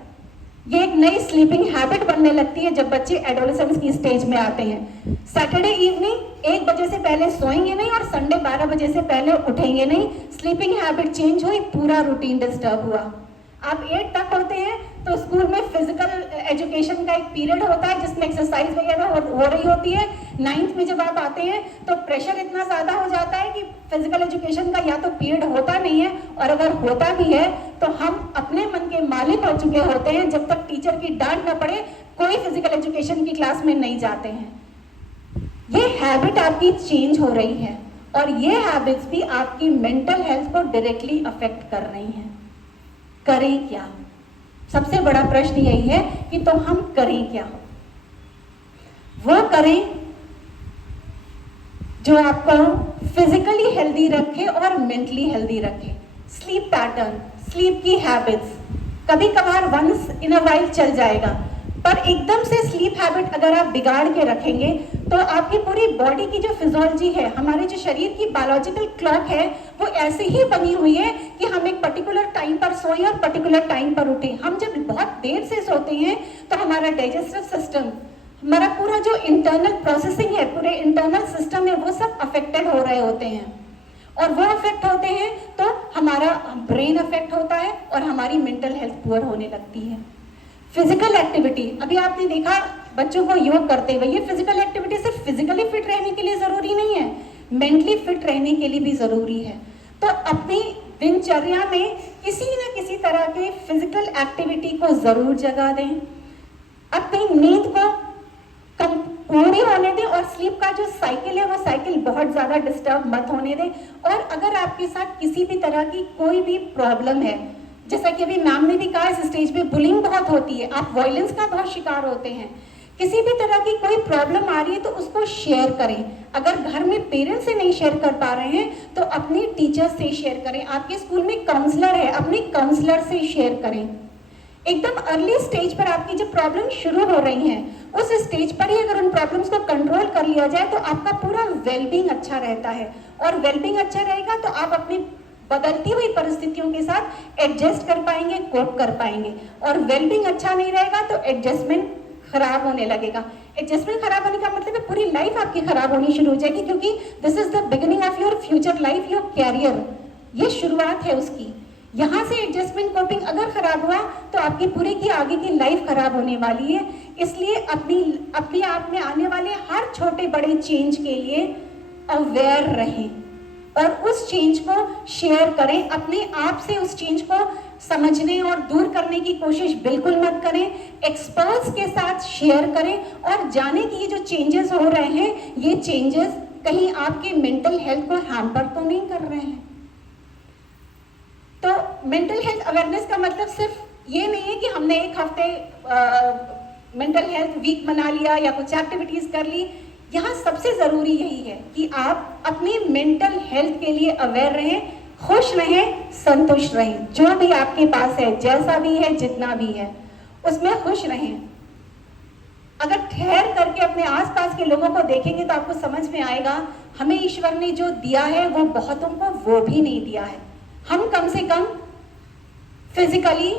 ये एक नई स्लीपिंग हैबिट बनने लगती है जब बच्चे एडोलेसेंस की स्टेज में आते हैं। सैटरडे इवनिंग 1 बजे से पहले सोएंगे नहीं और संडे 12 बजे से पहले उठेंगे नहीं। स्लीपिंग हैबिट चेंज हुई, पूरा रूटीन डिस्टर्ब हुआ। आप 8 तक होते हैं तो स्कूल में फिजिकल एजुकेशन का एक पीरियड होता है जिसमें एक्सरसाइज वगैरह हो रही होती है। 9th में जब आप आते हैं तो प्रेशर इतना ज्यादा हो जाता है कि फिजिकल एजुकेशन का या तो पीरियड होता नहीं है, और अगर होता भी है तो हम अपने मन के मालिक हो चुके होते हैं। जब तक टीचर की डांट न पड़े कोई फिजिकल एजुकेशन की क्लास में नहीं जाते हैं। ये हैबिट आपकी चेंज हो रही है, और ये हैबिट्स भी आपकी मेंटल हेल्थ को डायरेक्टली अफेक्ट कर रही हैं। करें क्या? सबसे बड़ा प्रश्न यही है कि तो हम करें क्या? वो करें जो आपको फिजिकली हेल्दी रखे और मेंटली हेल्दी रखे। स्लीप पैटर्न, स्लीप की हैबिट्स कभी कभार वंस इन अ वाइल चल जाएगा, पर एकदम से स्लीप हैबिट अगर आप बिगाड़ के रखेंगे तो आपकी पूरी बॉडी की जो फिजियोलॉजी है, हमारे जो शरीर की बायोलॉजिकल क्लॉक है, वो ऐसे ही बनी हुई है कि हम एक पर्टिकुलर टाइम पर सोए और पर्टिकुलर टाइम पर उठे। हम जब बहुत देर से सोते हैं तो हमारा डाइजेस्टिव सिस्टम, हमारा पूरा जो इंटरनल प्रोसेसिंग है, पूरे इंटरनल सिस्टम है, वो सब अफेक्टेड हो रहे होते हैं। और वो अफेक्ट होते हैं तो हमारा ब्रेन अफेक्ट होता है और हमारी मेंटल हेल्थ पुअर होने लगती है। फिजिकल एक्टिविटी, अभी आपने देखा बच्चों को योग करते हुए, ये फिजिकल एक्टिविटी सिर्फ फिजिकली फिट रहने के लिए ज़रूरी नहीं है, मेंटली फिट रहने के लिए भी ज़रूरी है। तो अपनी दिनचर्या में किसी न किसी तरह के फिजिकल एक्टिविटी को ज़रूर जगा दें, अपनी नींद को कम पूरी होने दें और स्लीप का जो साइकिल है वो साइकिल बहुत ज़्यादा डिस्टर्ब मत होने दें। और अगर आपके साथ किसी भी तरह की कोई भी प्रॉब्लम है, जैसा कि अभी मैम ने भी कहा, इस स्टेज पे बुलिंग बहुत होती है, आप वायलेंस का बहुत शिकार होते हैं, किसी भी तरह की कोई प्रॉब्लम आ रही है तो उसको शेयर करें। अगर घर में पेरेंट्स से नहीं शेयर कर पा रहे हैं तो अपने टीचर से शेयर करें। आपके स्कूल में काउंसलर है, अपने काउंसलर से शेयर करें। एकदम अर्ली स्टेज पर आपकी जब प्रॉब्लम शुरू हो रही हैं, उस स्टेज पर ही अगर उन प्रॉब्लम्स को कंट्रोल कर लिया जाए तो आपका पूरा वेलबींग अच्छा रहता है। और वेलबींग अच्छा रहेगा तो आप अपनी बदलती हुई परिस्थितियों के साथ एडजस्ट कर पाएंगे, कोप कर पाएंगे। और वेलबींग अच्छा नहीं रहेगा तो एडजस्टमेंट खराब होने लगेगा। एडजस्टमेंट खराब होने का मतलब है पूरी लाइफ आपकी खराब होनी शुरू हो जाएगी, क्योंकि this is the beginning of your future life, your career, ये शुरुआत है उसकी। यहाँ से एडजस्टमेंट कोपिंग अगर खराब हुआ तो आपकी पूरी की आगे की लाइफ खराब होने वाली है। इसलिए अपने आप में आने वाले हर छोटे बड़े चेंज के लिए अवेयर रहें और उस चेंज को शेयर करें। अपने आप से उस चेंज को समझने और दूर करने की कोशिश बिल्कुल मत करें। एक्सपर्ट्स के साथ शेयर करें और जाने कि ये जो चेंजेस हो रहे हैं, ये चेंजेस कहीं आपके मेंटल हेल्थ को हैम्पर तो नहीं कर रहे हैं। तो मेंटल हेल्थ अवेयरनेस का मतलब सिर्फ ये नहीं है कि हमने एक हफ्ते मेंटल हेल्थ वीक मना लिया या कुछ एक्टिविटीज कर ली। यहाँ सबसे ज़रूरी यही है कि आप अपनी मेंटल हेल्थ के लिए अवेयर रहें, खुश रहें, संतुष्ट रहें। जो भी आपके पास है, जैसा भी है, जितना भी है, उसमें खुश रहें। अगर ठहर करके अपने आसपास के लोगों को देखेंगे तो आपको समझ में आएगा, हमें ईश्वर ने जो दिया है वो बहुतों को वो भी नहीं दिया है। हम कम से कम फिजिकली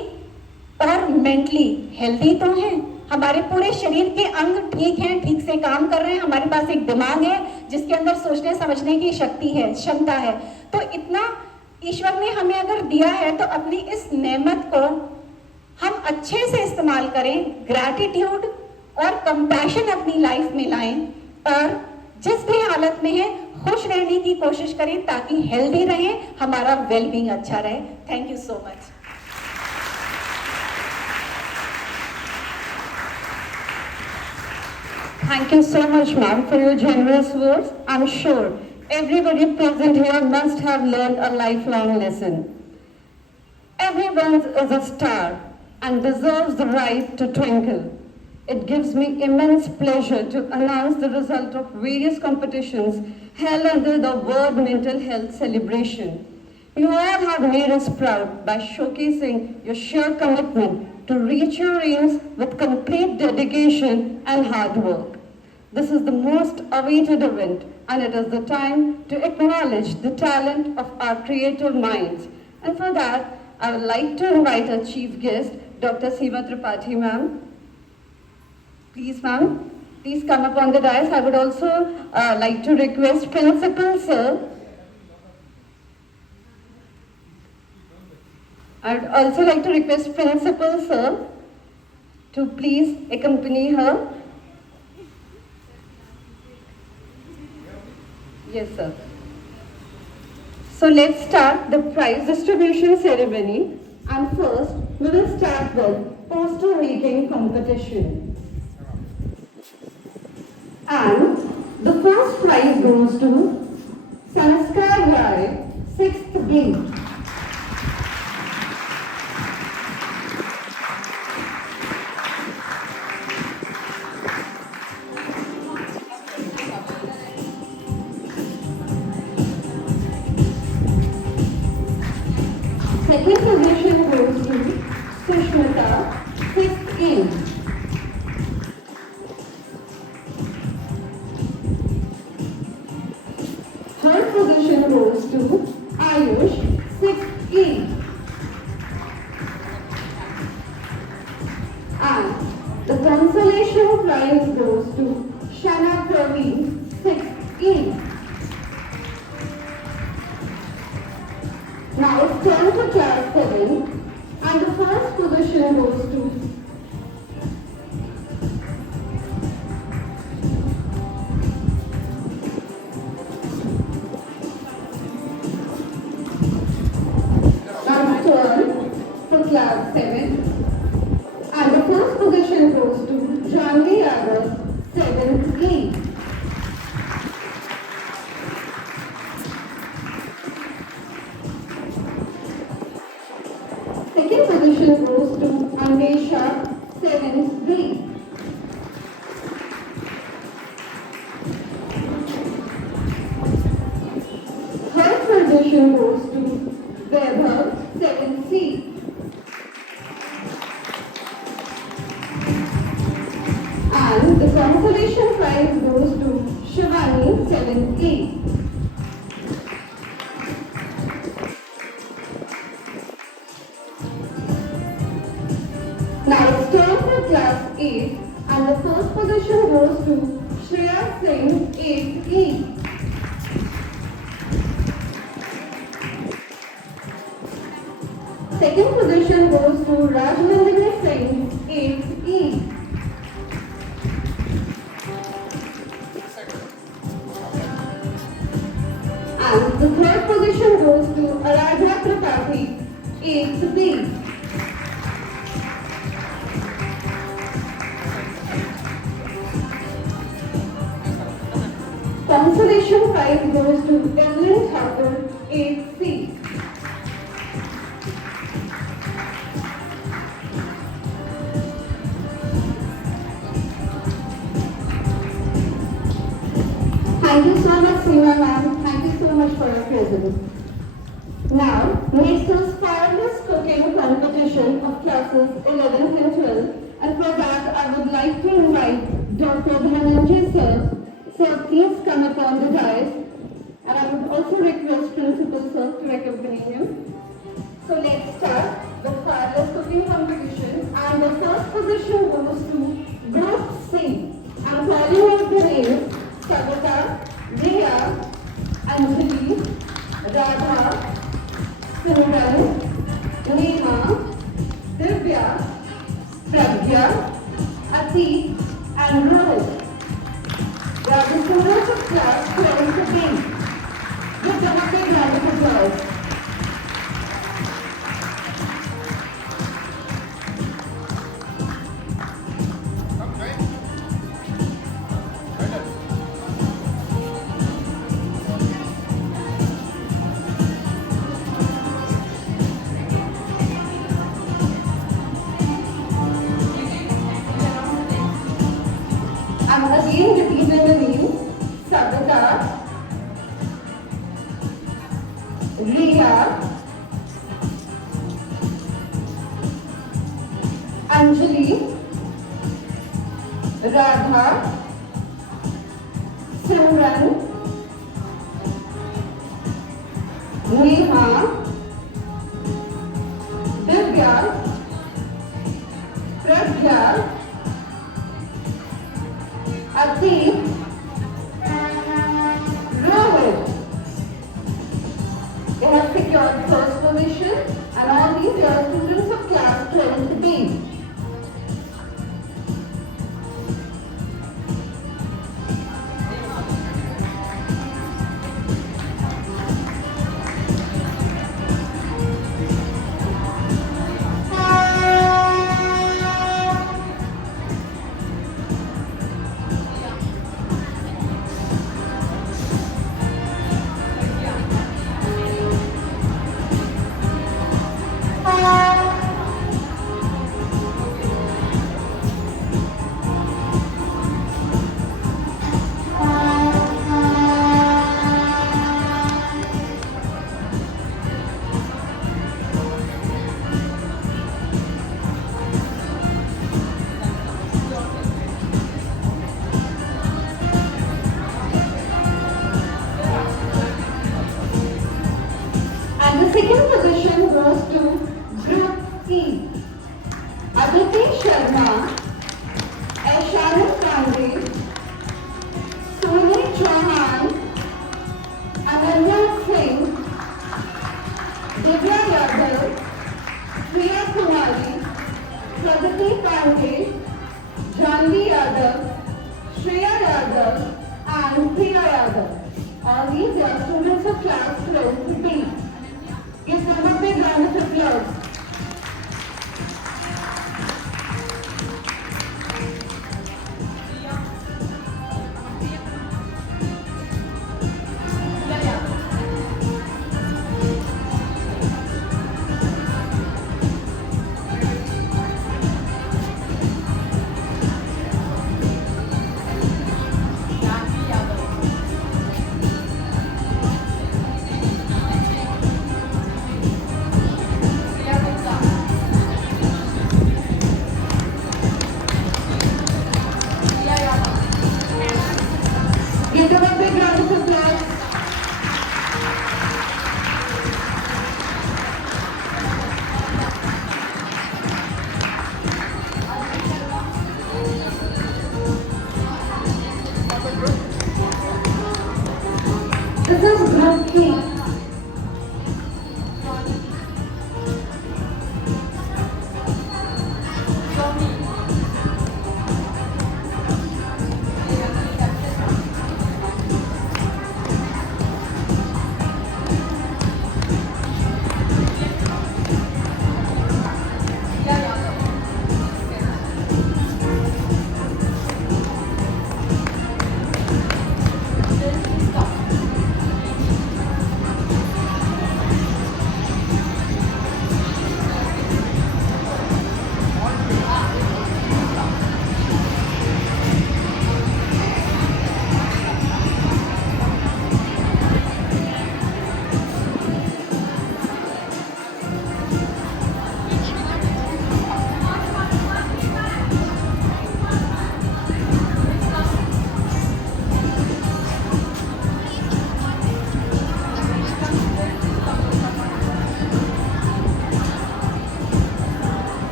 और मेंटली हेल्दी तो हैं, हमारे पूरे शरीर के अंग ठीक हैं, ठीक से काम कर रहे हैं, हमारे पास एक दिमाग है जिसके अंदर सोचने समझने की शक्ति है, क्षमता है। तो इतना ईश्वर ने हमें अगर दिया है तो अपनी इस नेमत को हम अच्छे से इस्तेमाल करें, ग्रैटिट्यूड और कंपैशन अपनी लाइफ में लाएं और जिस भी हालत में है खुश रहने की कोशिश करें ताकि हेल्दी रहें, हमारा वेलबींग अच्छा रहे। Thank you so much. Thank you so much, ma'am, for your generous words. I'm sure everybody present here must have learned a lifelong lesson. Everyone is a star and deserves the right to twinkle. It gives me immense pleasure to announce the result of various competitions held under the World Mental Health Celebration. You all have made us proud by showcasing your sheer commitment to reach your aims with complete dedication and hard work. This is the most awaited event, and it is the time to acknowledge the talent of our creative minds. And for that, I would like to invite our chief guest, Dr. Seema Tripathi, ma'am. Please, ma'am, please come up on the dais. I would also like to request Principal Sir. I would also like to request Principal Sir to please accompany her. Yes, sir. So let's start the prize distribution ceremony. And first, we will start with poster making competition. And the first prize goes to Sanskar Rai, 6th B. Second position goes to Sushmita, 6th A. Third position goes to Ayush, 6th A. And the consolation prize goes E. Now it's turn to class 7 and the first position goes to now turn to class 7 and the first position goes to Janvi Agar 7E. Second position goes to Anvesha 7B. Third position goes to Vaibhav 7C. And the consolation prize goes to Shivani 7A. Now it's turn for class 8 and the first position goes to Shreya Singh 8E. Second position goes to Rajnandini Singh 8E. And the third position goes to Aradhya Tripathi 8B. Consolation prize goes to Evelyn Thakur 8C. Thank you so much, Seema ma'am. Thank you so much for your presence. Now, Nesto's Fireless Cooking Competition of classes 11th and 12th, and for that I would like to invite Dr. Dhananjay sir. Sir, please come upon the dais, and I would also request Principal sir to accompany him. So let's start the Fireless Cooking Competition, and the first position goes to Group C. I'm calling out the names Savita, Riya, Anjali, Radha, Simran, Neema, Divya, Pragya, Atik, and Rohit. They are the students of class 12B. Give them a big round of applause. I'm again repeating the name. Savita, Riya, Anjali, Radha, Simran, Neha, Divya, Pragya, Atik, Rohit. They have secured first position, and all these are students of class 12B. And the second position goes to Group E. Aditi Sharma, Aishanat Gandhi, Soni Chauhan, All these are students of class 12B. Give them a big round of applause. Give them a big round of applause. This is Group E.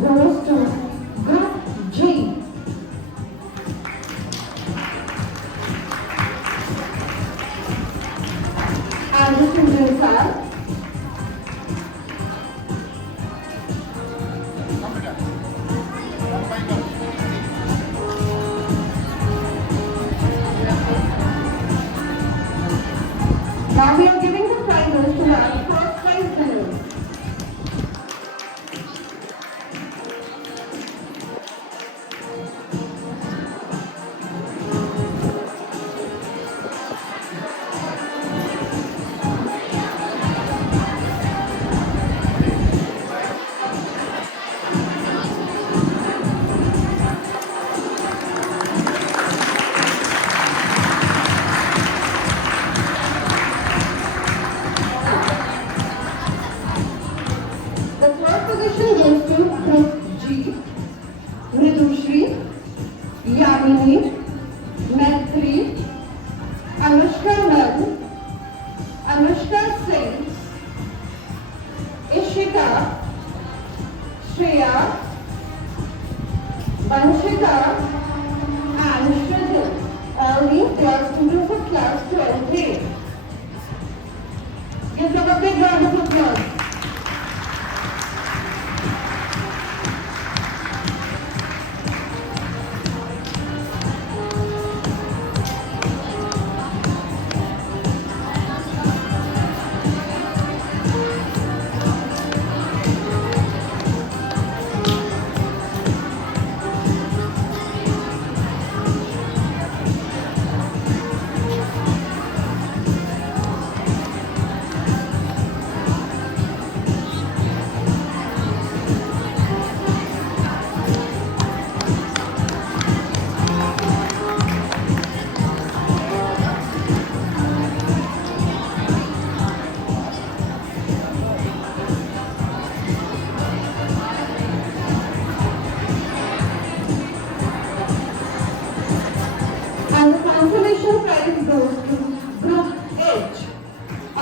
Goes to Group G. And the students are now we are giving the prizes to our first prize winners. The third position goes to Group G. Ridushri, Yamini, Maitri, Anushka Nand, Anushka Singh, Ishika, Shreya, Vanshika, and Shridhar. All these they are students of class 12A. Give them a big round of applause.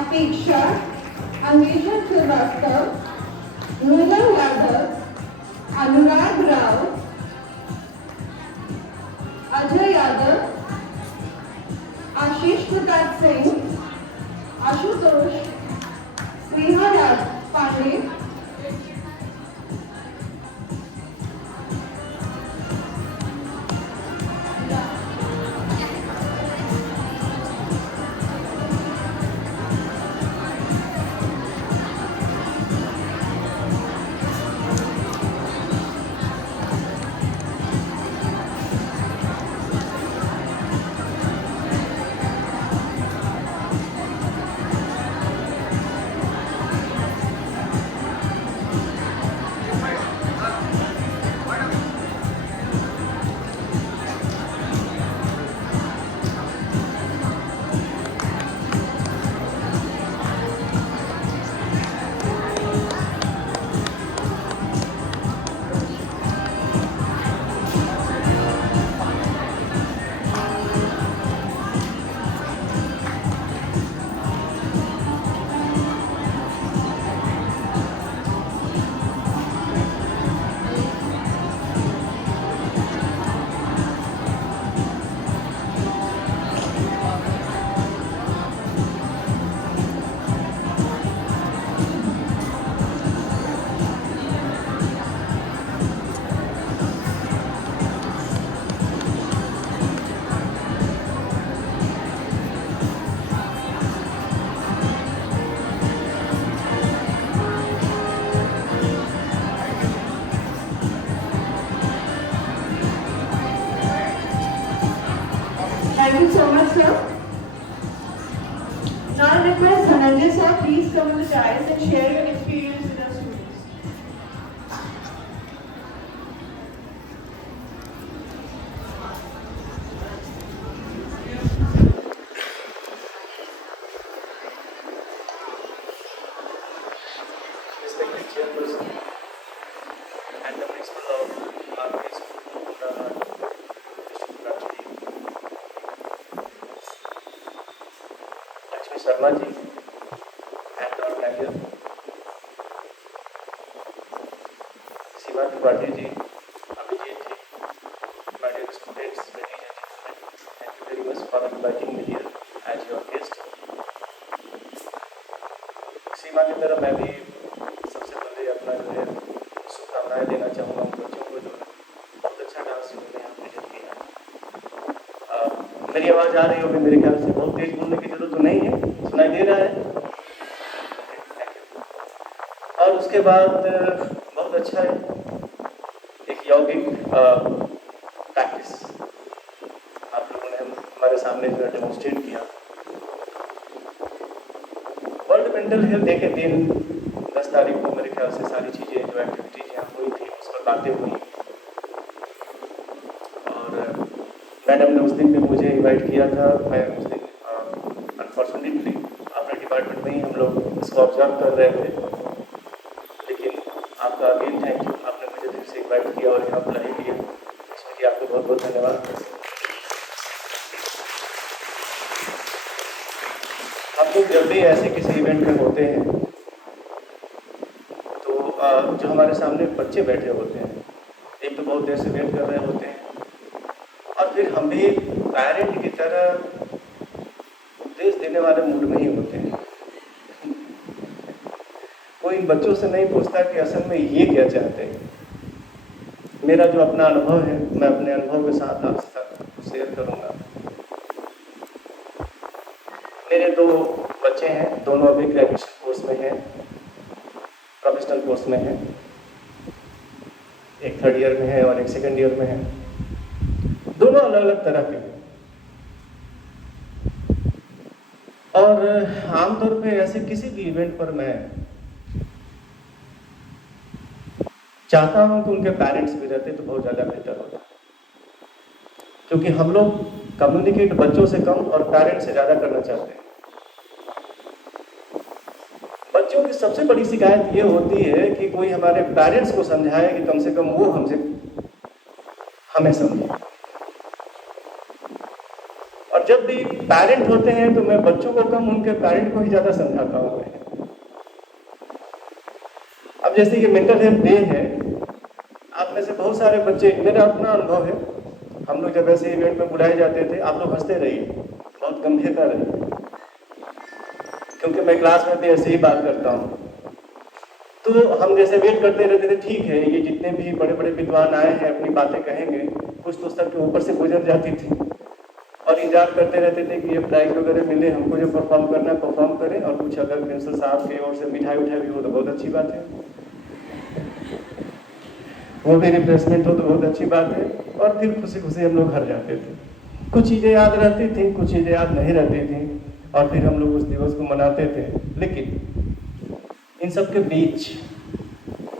Apeksha, Anvesha Srivastav, Neelam Yadav, Anurag Rao, Ajay Yadav, Ashish Pratap Singh, Ashutosh, Sneha Raj Pandey, Thank you so much, sir. Now I request Dhananjay sir, please come to the dais and share your experience with our students. Respected chairperson and the principal of our school, Lakshmi Sharma ji, and our manager, Seema Tripathi ji, Abhijit ji, my dear students, ladies and gentlemen, thank you very much for inviting me here as your guest. सीमा की तरह मैं भी सबसे पहले अपना जो है शुभकामनाएं देना चाहूँगा उन बच्चों को जो बहुत अच्छा डांस उन्होंने यहाँ प्रेजेंट किया। मेरी आवाज़ आ रही होगी मेरे ख्याल से, बहुत तेज बोलने की जरूरत तो नहीं है, सुनाई दे रहा है? Thank you. और उसके बाद बहुत अच्छा है एक यौगिक प्रैक्टिस आप लोगों ने हमारे सामने जो है डेमोन्स्ट्रेट किया। वर्ल्ड मेंटल हेल्थ डे के दिन 10 तारीख को मेरे ख्याल से सारी चीज़ें जो एक्टिविटीज यहाँ हुई थी उस पर बातें हुई और मैडम ने उस दिन भी मुझे इनवाइट किया था। मैं उस दिन अनफॉर्चुनेटली अपने डिपार्टमेंट में ही हम लोग इसको ऑब्जर्व कर रहे थे, लेकिन आपका अगेन थैंक यू, आपने मुझे दिल से इन्वाइट किया और यहाँ बुलाई लिया। इसमें जी आपको बहुत बहुत धन्यवाद। हम लोग जब भी ऐसे किसी इवेंट में होते हैं तो जो हमारे सामने बच्चे बैठे होते हैं, एक तो बहुत देर से वेट कर रहे होते हैं और फिर हम भी पेरेंट की तरह उपदेश देने वाले मूड में ही होते हैं। कोई इन बच्चों से नहीं पूछता कि असल में ये क्या चाहते हैं। मेरा जो अपना अनुभव है मैं अपने अनुभव के साथ आपके साथ शेयर करूँगा। मेरे दो बच्चे हैं, दोनों अभी ग्रेजुएशन कोर्स में हैं, प्रोफेशनल कोर्स में हैं, एक 3rd ईयर में है और एक 2nd ईयर में है, दोनों अलग अलग तरह के हैं। और आमतौर पे ऐसे किसी भी इवेंट पर मैं चाहता हूं कि उनके पेरेंट्स भी रहते तो बहुत ज़्यादा बेहतर होता, क्योंकि हम लोग कम्युनिकेट बच्चों से कम और पेरेंट्स से ज़्यादा करना चाहते हैं। बच्चों की सबसे बड़ी शिकायत ये होती है कि कोई हमारे पेरेंट्स को समझाए कि कम से कम वो हमें समझे। और जब भी पेरेंट होते हैं तो मैं बच्चों को कम उनके पेरेंट को ही ज़्यादा समझाता हूँ। अब जैसे ये मेंटल हेल्थ डे है, आप में से बहुत सारे बच्चे, मेरा अपना अनुभव है, हम लोग जब ऐसे इवेंट में बुलाए जाते थे, आप लोग हंसते रहिए, बहुत गंभीरता रही, क्योंकि मैं क्लास में भी ऐसे ही बात करता हूँ। तो हम जैसे वेट करते रहते थे, ठीक है ये जितने भी बड़े बड़े विद्वान आए हैं अपनी बातें कहेंगे, कुछ तो सर के ऊपर से गुजर जाती थी और इंतजार करते रहते थे कि ये प्राइज वगैरह मिले, हमको जो परफॉर्म करना है परफॉर्म करें, और कुछ अगर प्रिंसिपल साहब की ओर से मिठाई उठाई भी हो तो बहुत अच्छी बात है, वो भी रिप्लेसमेंट हो तो बहुत अच्छी बात है, और फिर खुशी खुशी हम लोग घर जाते थे। कुछ चीज़ें याद रहती थी, कुछ चीज़ें याद नहीं रहती थी, और फिर हम लोग उस दिवस को मनाते थे। लेकिन इन सब के बीच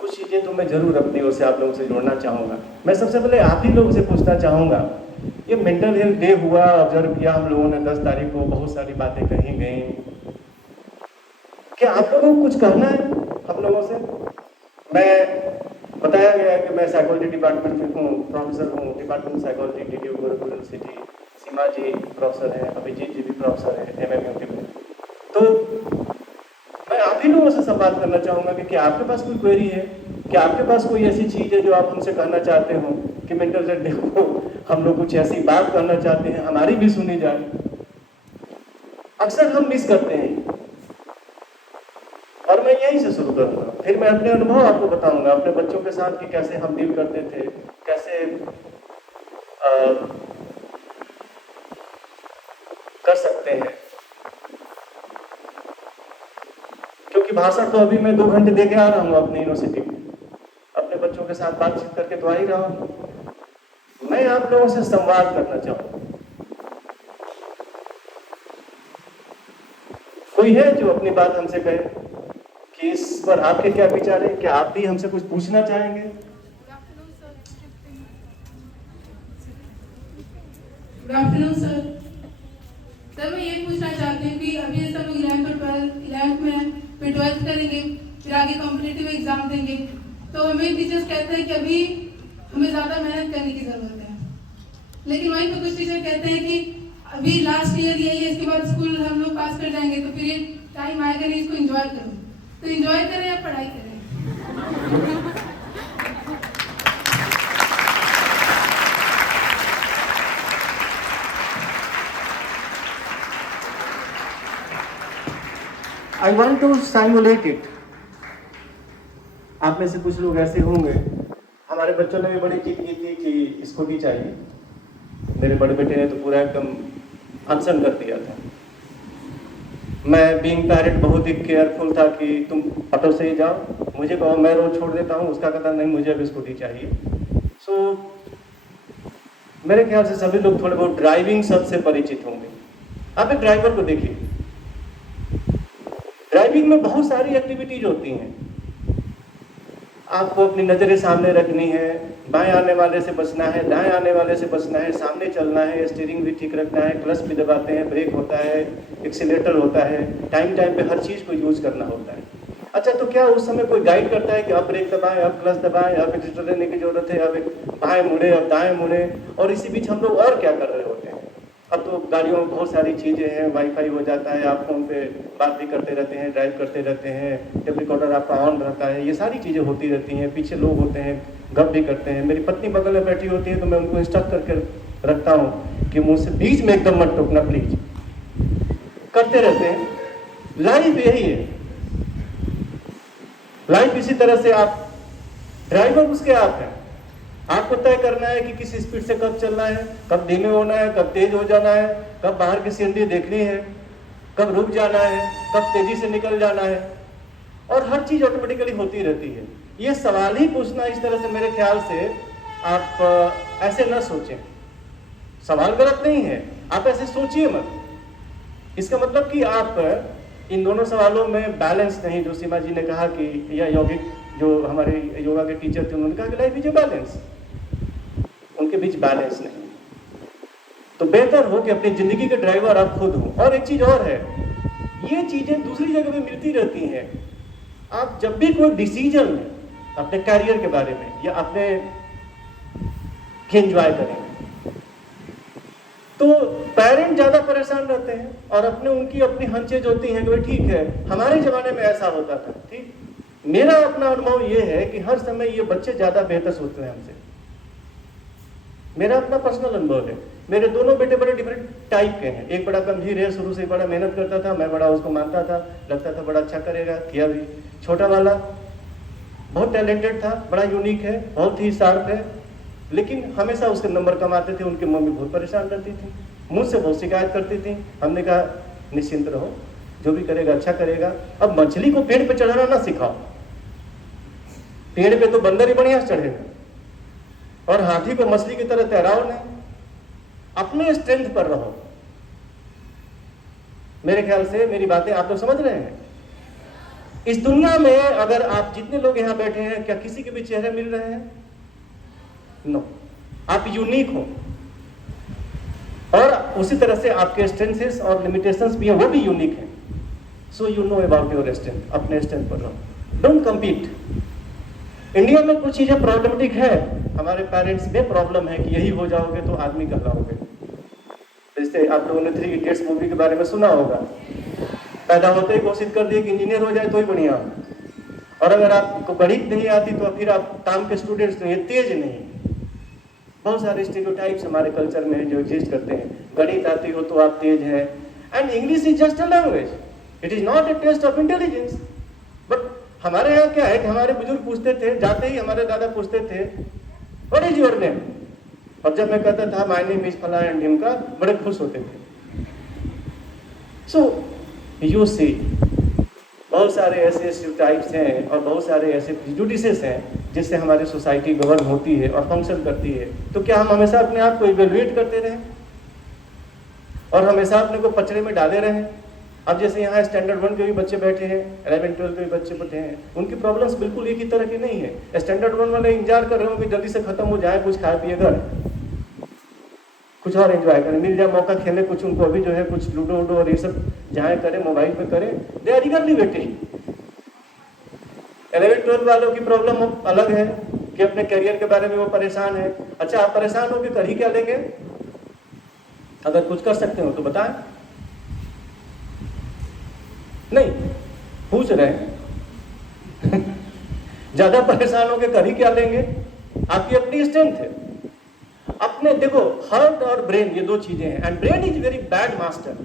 कुछ चीज़ें तो मैं जरूर अपनी ओर से आप लोगों से जोड़ना चाहूँगा। मैं सबसे पहले आप ही लोगों से पूछना चाहूँगा, ये मेंटल हेल्थ डे हुआ, ऑब्जर्व किया हम लोगों ने 10 तारीख को, बहुत सारी बातें कही गई, क्या आप लोगों को कुछ कहना है हम लोगों से? मैं बताया गया है कि मैं साइकोलॉजी डिपार्टमेंट में हूँ, प्रोफेसर हूँ, department psychology DTU Gorakhpur university, Seema ji professor हैं, अभिजीत जी भी प्रोफेसर हैं MMUT में। तो मैं आप ही लोगों से संवाद करना चाहूँगा कि क्या आपके पास कोई क्वेरी है, क्या आपके पास कोई ऐसी चीज़ है जो आप हमसे कहना चाहते हो कि मेंटल हेल्थ डे को हम लोग कुछ ऐसी बात करना चाहते हैं, हमारी भी सुनी जाए। अक्सर हम मिस करते हैं, और मैं यहीं से शुरू करूँगा, फिर मैं अपने अनुभव आपको बताऊंगा अपने बच्चों के साथ कि कैसे हम डील करते थे, कैसे कर सकते हैं। क्योंकि भाषण तो अभी मैं 2 घंटे दे के आ रहा हूँ अपनी यूनिवर्सिटी में, अपने बच्चों के साथ बातचीत करके तो आ ही रहा हूँ। मैं आप लोगों से संवाद करना चाहूँगा। कोई है जो अपनी बात हमसे कहे कि इस पर आपके क्या विचार है? क्या आप भी हमसे कुछ पूछना चाहेंगे? Good afternoon sir. सर मैं ये पूछना चाहती हूँ कि अभी जैसे हम लोग 11th में फिर 12th करेंगे, फिर आगे कॉम्पिटिटिव एग्जाम देंगे, तो हमें टीचर्स कहते हैं कि अभी हमें ज़्यादा मेहनत करने की ज़रूरत है, लेकिन वहीं पर कुछ टीचर कहते हैं कि अभी लास्ट ईयर यही है, इसके बाद स्कूल हम लोग पास कर जाएंगे, तो फिर ये टाइम आएगा नहीं, इसको एंजॉय करो। तो एंजॉय करें या पढ़ाई करें? I want to simulate it. आप में से कुछ लोग ऐसे होंगे, हमारे बच्चों ने भी बड़ी जिद की थी कि स्कूटी चाहिए। मेरे बड़े बेटे ने तो पूरा एकदम अनशन कर दिया था। मैं बीइंग पेरेंट बहुत ही केयरफुल था कि तुम ऑटो से ही जाओ, मुझे कहो मैं रोज छोड़ देता हूँ, उसका कहता नहीं मुझे अब स्कूटी चाहिए। सो मेरे ख्याल से सभी लोग थोड़े बहुत ड्राइविंग सबसे परिचित होंगे। आप एक ड्राइवर को देखिए, ड्राइविंग में बहुत सारी एक्टिविटीज होती हैं। आपको अपनी नज़रें सामने रखनी है, बाएं आने वाले से बचना है, दाएं आने वाले से बचना है, सामने चलना है, स्टीयरिंग भी ठीक रखना है, क्लच भी दबाते हैं, ब्रेक होता है, एक्सीलेटर होता है, टाइम पे हर चीज़ को यूज करना होता है। अच्छा, तो क्या उस समय कोई गाइड करता है कि अब ब्रेक दबाएं, अब क्लच दबाएं, अब एक्सीलेटर लेने की जरूरत है, अब बाएं मुड़े, अब दाएं मुड़े, और इसी बीच हम लोग और क्या कर रहे होते हैं? अब तो गाड़ियों में बहुत सारी चीज़ें हैं, वाईफाई हो जाता है, आप फोन पे बात भी करते रहते हैं, ड्राइव करते रहते हैं, टेप रिकॉर्डर आपका ऑन रहता है, ये सारी चीज़ें होती रहती हैं, पीछे लोग होते हैं, गप भी करते हैं। मेरी पत्नी बगल में बैठी होती है तो मैं उनको इंस्ट्रक्ट करके रखता हूँ कि मुझसे बीच में एकदम मत टोकना प्लीज। करते रहते हैं। लाइफ यही है, लाइफ इसी तरह से आप ड्राइवर उसके आप हैं। आपको तय करना है कि किस स्पीड से कब चलना है, कब धीमे होना है, कब तेज हो जाना है, कब बाहर की सीनरी देखनी है, कब रुक जाना है, कब तेजी से निकल जाना है, और हर चीज ऑटोमेटिकली होती रहती है। ये सवाल ही पूछना इस तरह से, मेरे ख्याल से आप ऐसे ना सोचें। सवाल गलत नहीं है, आप ऐसे सोचिए मत। इसका मतलब कि आप इन दोनों सवालों में बैलेंस नहीं, जो सीमा जी ने कहा कि, या यौगिक जो हमारे योगा के टीचर थे उन्होंने कहा कि लाइफ इज ए बैलेंस, उनके बीच बैलेंस नहीं। तो बेहतर हो कि अपनी जिंदगी के ड्राइवर आप खुद हो। और एक चीज और है, ये चीजें दूसरी जगह पे मिलती रहती हैं। आप जब भी कोई डिसीजन लें अपने कैरियर के बारे में या अपने एंजॉय करें, तो पेरेंट ज़्यादा परेशान रहते हैं और उनकी अपनी हंचेज होती हैं कि भाई ठीक है, हमारे ज़माने में ऐसा होता था। ठीक, मेरा अपना अनुभव ये है कि हर समय ये बच्चे ज़्यादा बेहतर सोचते हैं हमसे। मेरा अपना पर्सनल अनुभव है। मेरे दोनों बेटे बड़े डिफरेंट टाइप के हैं। एक बड़ा गंभीर है, शुरू से बड़ा मेहनत करता था, मैं बड़ा उसको मानता था, लगता था बड़ा अच्छा करेगा, किया भी। छोटा वाला बहुत टैलेंटेड था, बड़ा यूनिक है, बहुत ही शार्प है, लेकिन हमेशा उसके नंबर कम आते थे। उनकी मम्मी बहुत परेशान रहती थी, मुझसे बहुत शिकायत करती थी। हमने कहा निश्चिंत रहो, जो भी करेगा अच्छा करेगा। अब मछली को पेड़ पे चढ़ाना ना सिखाओ, पेड़ पे तो बंदर ही बढ़िया चढ़ेगा, और हाथी को मछली की तरह तैराओ नहीं, अपने स्ट्रेंथ पर रहो। मेरे ख्याल से मेरी बातें आप लोग समझ रहे हैं। इस दुनिया में अगर आप जितने लोग यहां बैठे हैं, क्या किसी के भी चेहरे मिल रहे हैं? नो, आप यूनिक हो, और उसी तरह से आपके स्ट्रेंथ्स और लिमिटेशंस भी हैं, वो भी यूनिक हैं। So you know about your strength, अपने स्ट्रेंथ पर रहो, डोंट कम्पीट। इंडिया में कुछ चीजें प्रॉब्लमेटिक है, हमारे पेरेंट्स में प्रॉब्लम है कि यही हो जाओगे तो आदमी कहलाओगे। जैसे आप लोगों ने 3 इडियट्स मूवी के बारे में सुना होगा, पैदा होते ही घोषित कर दिए कि इंजीनियर हो जाए तो ही बढ़िया, और अगर आपको गणित नहीं आती तो फिर आप काम के स्टूडेंट्स नहीं, तेज नहीं। बहुत सारे स्टीरियोटाइप्स हमारे कल्चर में हैं जो एग्जिस्ट करते हैं। गणित आती हो तो आप तेज हैं, and English is just a language, it is not a test of intelligence. But हमारे यहाँ क्या है कि हमारे बुजुर्ग पूछते थे, जाते ही हमारे दादा पूछते थे व्हाट इज योर नेम, और जब मैं कहता था माय नेम इज फला एंड ढिमका, बड़े खुश होते थे। सो यू सी, बहुत सारे ऐसे स्टीरियोटाइप्स हैं और बहुत सारे ऐसे प्रेजुडिसेस हैं जिससे हमारी सोसाइटी गवर्न होती है और फंक्शन करती है। तो क्या हम हमेशा अपने आप को इवेल्युएट करते रहें और हमेशा अपने को पचड़े में डाले रहें? अब जैसे यहाँ स्टैंडर्ड 1 के भी बच्चे बैठे हैं, 11-12 के भी बच्चे बैठे हैं, उनकी प्रॉब्लम्स बिल्कुल एक ही तरह की नहीं है। स्टैंडर्ड 1 वाले इंतजार कर रहे हो कि जल्दी से खत्म हो जाए, कुछ खाए पिए घर, कुछ और एंजॉय करें, मिल जाए मौका खेले कुछ, उनको अभी जो है कुछ लूडो वूडो और ये सब जहाँ करें, मोबाइल पे करें, दे आर ईगरली वेटिंग। 11-12 वालों की प्रॉब्लम अलग है कि अपने करियर के बारे में वो परेशान है। अच्छा, आप परेशान हो कि कर ही क्या लेंगे? अगर कुछ कर सकते हो तो बताएं। नहीं, पूछ रहे हैं ज्यादा परेशान हो के कर ही क्या लेंगे? आपकी अपनी स्ट्रेंथ है। अपने देखो, हार्ट और ब्रेन ये 2 चीजें हैं, and brain is very bad master.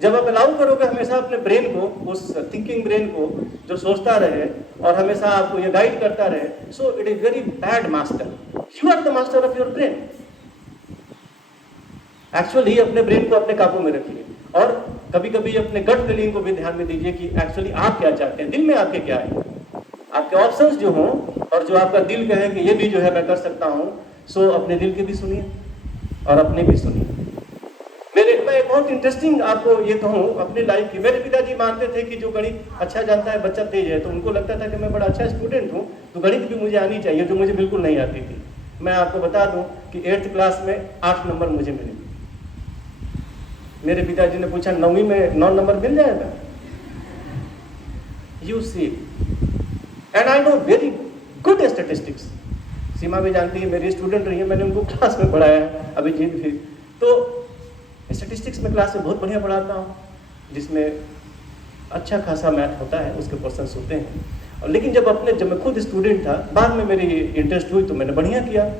जब आप अलाउ करोगे हमेशा अपने ब्रेन को, उस थिंकिंग ब्रेन को जो सोचता रहे और हमेशा आपको ये गाइड करता रहे, so it is very bad master. You are the master of your brain. Actually अपने ब्रेन को अपने काबू में रखिए, और कभी कभी अपने गट फीलिंग को भी ध्यान में दीजिए कि एक्चुअली आप क्या चाहते हैं, दिल में आपके क्या है। आपके ऑप्शंस जो हों और जो आपका दिल कहे कि ये भी जो है मैं कर सकता हूँ, सो अपने दिल के भी सुनिए और अपने भी सुनिए। मैं एक बहुत इंटरेस्टिंग आपको ये कहूँ अपनी लाइफ की। मेरे पिताजी मानते थे कि जो गणित अच्छा जानता है बच्चा तेज है, तो उनको लगता था कि मैं बड़ा अच्छा स्टूडेंट हूँ तो गणित भी मुझे आनी चाहिए, जो मुझे बिल्कुल नहीं आती थी। मैं आपको बता दूं कि 8th क्लास में 8 नंबर मुझे मिले। मेरे पिताजी ने पूछा 9वीं में 9 नंबर मिल जाएगा? You see, and I know very good statistics. Seema भी जानती है, मेरी स्टूडेंट रही है, मैंने उनको क्लास में पढ़ाया है, अभिजीत भी। तो स्टैटिस्टिक्स में क्लास में बहुत बढ़िया पढ़ाता हूँ, जिसमें अच्छा खासा मैथ होता है, उसके क्वेश्चंस होते हैं। और लेकिन जब मैं खुद स्टूडेंट था, बाद में मेरी इंटरेस्ट हुई तो मैंने बढ़िया किया।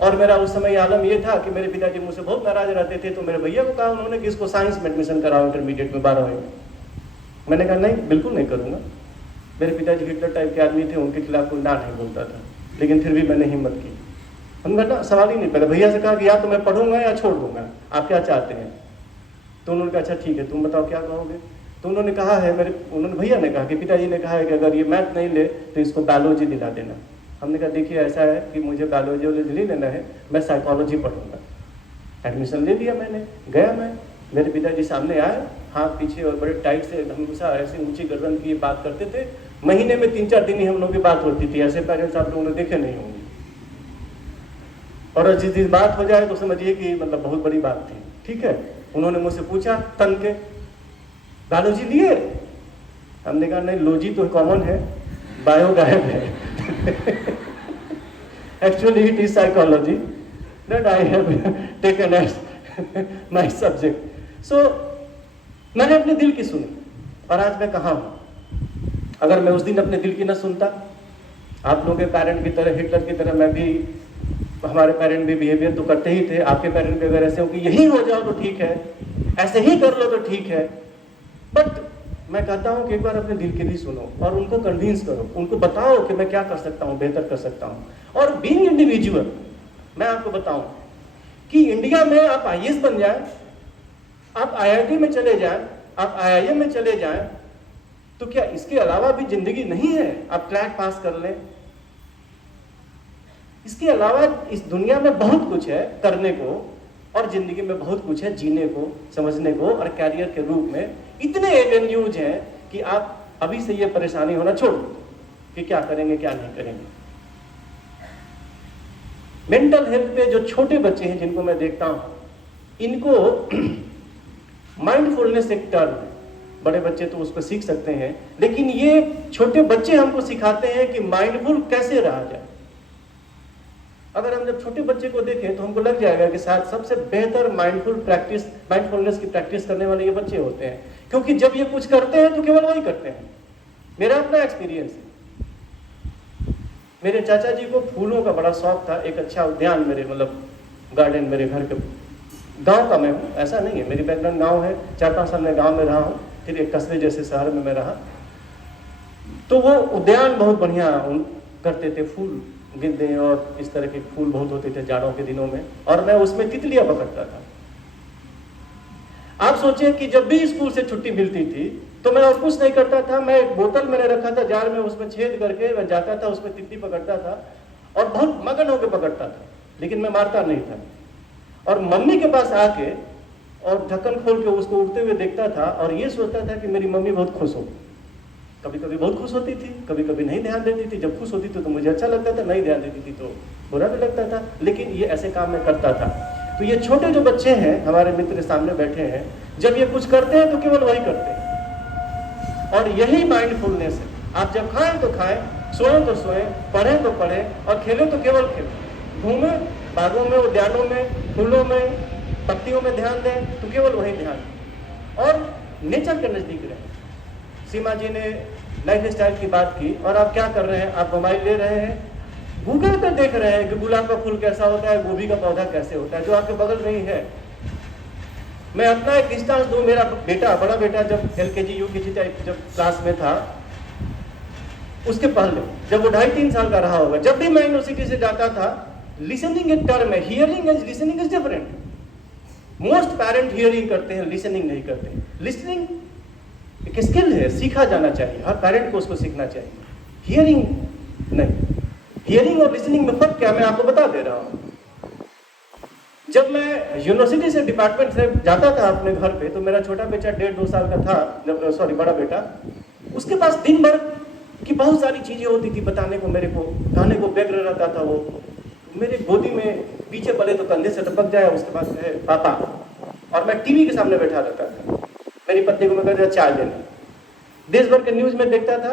और मेरा उस समय आलम ये था कि मेरे पिताजी मुझसे बहुत नाराज रहते थे, तो मेरे भैया को कहा उन्होंने कि इसको साइंस में एडमिशन कराओ इंटरमीडिएट में 12वीं में। मैंने कहा नहीं, बिल्कुल नहीं करूँगा। मेरे पिताजी हिटलर टाइप के आदमी थे, उनके खिलाफ कोई ना नहीं बोलता था, लेकिन फिर भी मैंने हिम्मत की। हमने कहा सवाल ही नहीं, पहले भैया से कहा कि या तो मैं पढ़ूंगा या छोड़ दूंगा, आप क्या चाहते हैं? तो उन्होंने कहा अच्छा ठीक है, तुम बताओ क्या कहोगे। तो उन्होंने कहा है, भैया ने कहा कि पिताजी ने कहा है कि अगर ये मैथ नहीं ले तो इसको बायोलॉजी दिला देना। हमने कहा देखिए ऐसा है कि मुझे बायोलॉजी नहीं लेना है, मैं साइकोलॉजी पढ़ूंगा। एडमिशन ले लिया मैंने, गया मैं, मेरे पिताजी सामने आए, हाथ पीछे और बड़े टाइट से हमेशा ऐसी ऊंची गर्दन की बात करते थे। महीने में 3-4 दिन ही हम लोग की बात होती थी। ऐसे पेरेंट्स आप लोगों ने देखे नहीं होंगे। और जिस दिन बात हो जाए तो समझिए कि मतलब बहुत बड़ी बात थी। ठीक है, उन्होंने मुझसे पूछा तन के बायोलॉजी लिए? हमने कहा नहीं, लॉजी तो कॉमन है, बायो गायब है। Actually it is psychology that I have taken as my subject. So मैंने अपने दिल की सुनी और आज मैं कहाँ हूँ। अगर मैं उस दिन अपने दिल की न सुनता, आप लोगों के पेरेंट की तरह, हिटलर की तरह मैं भी, हमारे पेरेंट भी बिहेवियर तो करते ही थे, आपके पेरेंट भी अगर ऐसे हो कि यही हो जाओ तो ठीक है, ऐसे ही कर लो तो ठीक है, बट मैं कहता हूं कि एक बार अपने दिल की भी सुनो और उनको कन्विंस करो, उनको बताओ कि मैं क्या कर सकता हूं, बेहतर कर सकता हूं। और बीइंग इंडिविजुअल, मैं आपको बताऊं कि इंडिया में आप आईएएस बन जाए, आप आईआईटी में चले जाएं, आप आईआईएम में चले जाएं, तो क्या इसके अलावा भी जिंदगी नहीं है? आप क्लैट पास कर लें, इसके अलावा इस दुनिया में बहुत कुछ है करने को, और जिंदगी में बहुत कुछ है जीने को, समझने को, और कैरियर के रूप में इतने एवेन्यूज हैं कि आप अभी से ये परेशानी होना छोड़ दो कि क्या करेंगे क्या नहीं करेंगे। मेंटल हेल्थ पे जो छोटे बच्चे हैं जिनको मैं देखता हूं, इनको माइंडफुलनेस एक टर्म है, बड़े बच्चे तो उसको सीख सकते हैं, लेकिन ये छोटे बच्चे हमको सिखाते हैं कि माइंडफुल कैसे रहा जाए। अगर हम जब छोटे बच्चे को देखें तो हमको लग जाएगा कि शायद सबसे बेहतर माइंडफुलनेस की प्रैक्टिस करने वाले ये बच्चे होते हैं, क्योंकि जब ये कुछ करते हैं तो केवल वही करते हैं। मेरा अपना एक्सपीरियंस है, मेरे चाचा जी को फूलों का बड़ा शौक था। एक अच्छा उद्यान, मेरे मतलब गार्डन मेरे घर के गांव का मैं हूँ, ऐसा नहीं है, मेरी बैकग्राउंड गांव है, 4-5 साल मैं गांव में रहा हूँ, फिर एक कस्बे जैसे शहर में मैं रहा। तो वो उद्यान बहुत बढ़िया करते थे, फूल गेंदे और इस तरह के फूल बहुत होते थे जाड़ों के दिनों में, और मैं उसमें तितलियां पकड़ता था। आप सोचिए कि जब भी स्कूल से छुट्टी मिलती थी तो मैं और कुछ नहीं करता था, मैं एक बोतल मैंने रखा था जार में, उसमें छेद करके मैं जाता था, उसमें तितली पकड़ता था और बहुत मगन होकर पकड़ता था, लेकिन मैं मारता नहीं था। और मम्मी के पास आके और ढक्कन खोल के उसको उड़ते हुए देखता था और ये सोचता था कि मेरी मम्मी बहुत खुश हो। कभी कभी बहुत खुश होती थी, कभी कभी नहीं ध्यान देती थी। जब खुश होती थी तो मुझे अच्छा लगता था, नहीं ध्यान देती थी तो बुरा भी लगता था, लेकिन ये ऐसे काम मैं करता था। तो ये छोटे जो बच्चे हैं हमारे मित्र सामने बैठे हैं, जब ये कुछ करते हैं तो केवल वही करते हैं, और यही माइंडफुलनेस है। आप जब खाएं तो खाएं, सोएं तो सोएं, पढ़ें तो पढ़ें, और खेलें तो केवल खेलें। घूमें बागों में, उद्यानों में, फूलों में, पत्तियों में ध्यान दें तो केवल वही ध्यान, और नेचर के नजदीक रहें। सीमा जी ने लाइफ स्टाइल की बात की, और आप क्या कर रहे हैं? आप मोबाइल ले रहे हैं, गूगल पे देख रहे हैं कि गुलाब का फूल कैसा होता है, गोभी का पौधा कैसे होता है, जो आपके बगल में ही है। मैं अपना एक इंस्टांस दूं, मेरा बेटा, बड़ा बेटा जब LKG UKG टाइप जब क्लास में था, उसके पहले जब वो 2.5-3 साल का रहा होगा, जब भी मैं यूनिवर्सिटी से जाता था, लिसनिंग एक टर्म है, hearing and listening is different. Most parent hearing करते हैं, लिसनिंग नहीं करते। लिसनिंग एक स्किल है, सीखा जाना चाहिए, हर पेरेंट को उसको सीखना चाहिए, हियरिंग नहीं। हियरिंग और लिसनिंग में फर्क क्या, मैं आपको बता दे रहा हूं। जब मैं यूनिवर्सिटी से डिपार्टमेंट से जाता था अपने घर पे, तो मेरा छोटा बेटा 1.5-2 साल का था, सॉरी बड़ा बेटा, उसके पास दिन भर की बहुत सारी चीजें होती थी बताने को, मेरे को कहने को व्यग्र रहता था। वो मेरे गोदी में पीछे पड़े तो कंधे से टपक जाए, उसके पास है पापा, और मैं टीवी के सामने बैठा रहता था। मेरी पत्नी को मैं कहता था चाय देना, देश भर के न्यूज में देखता था,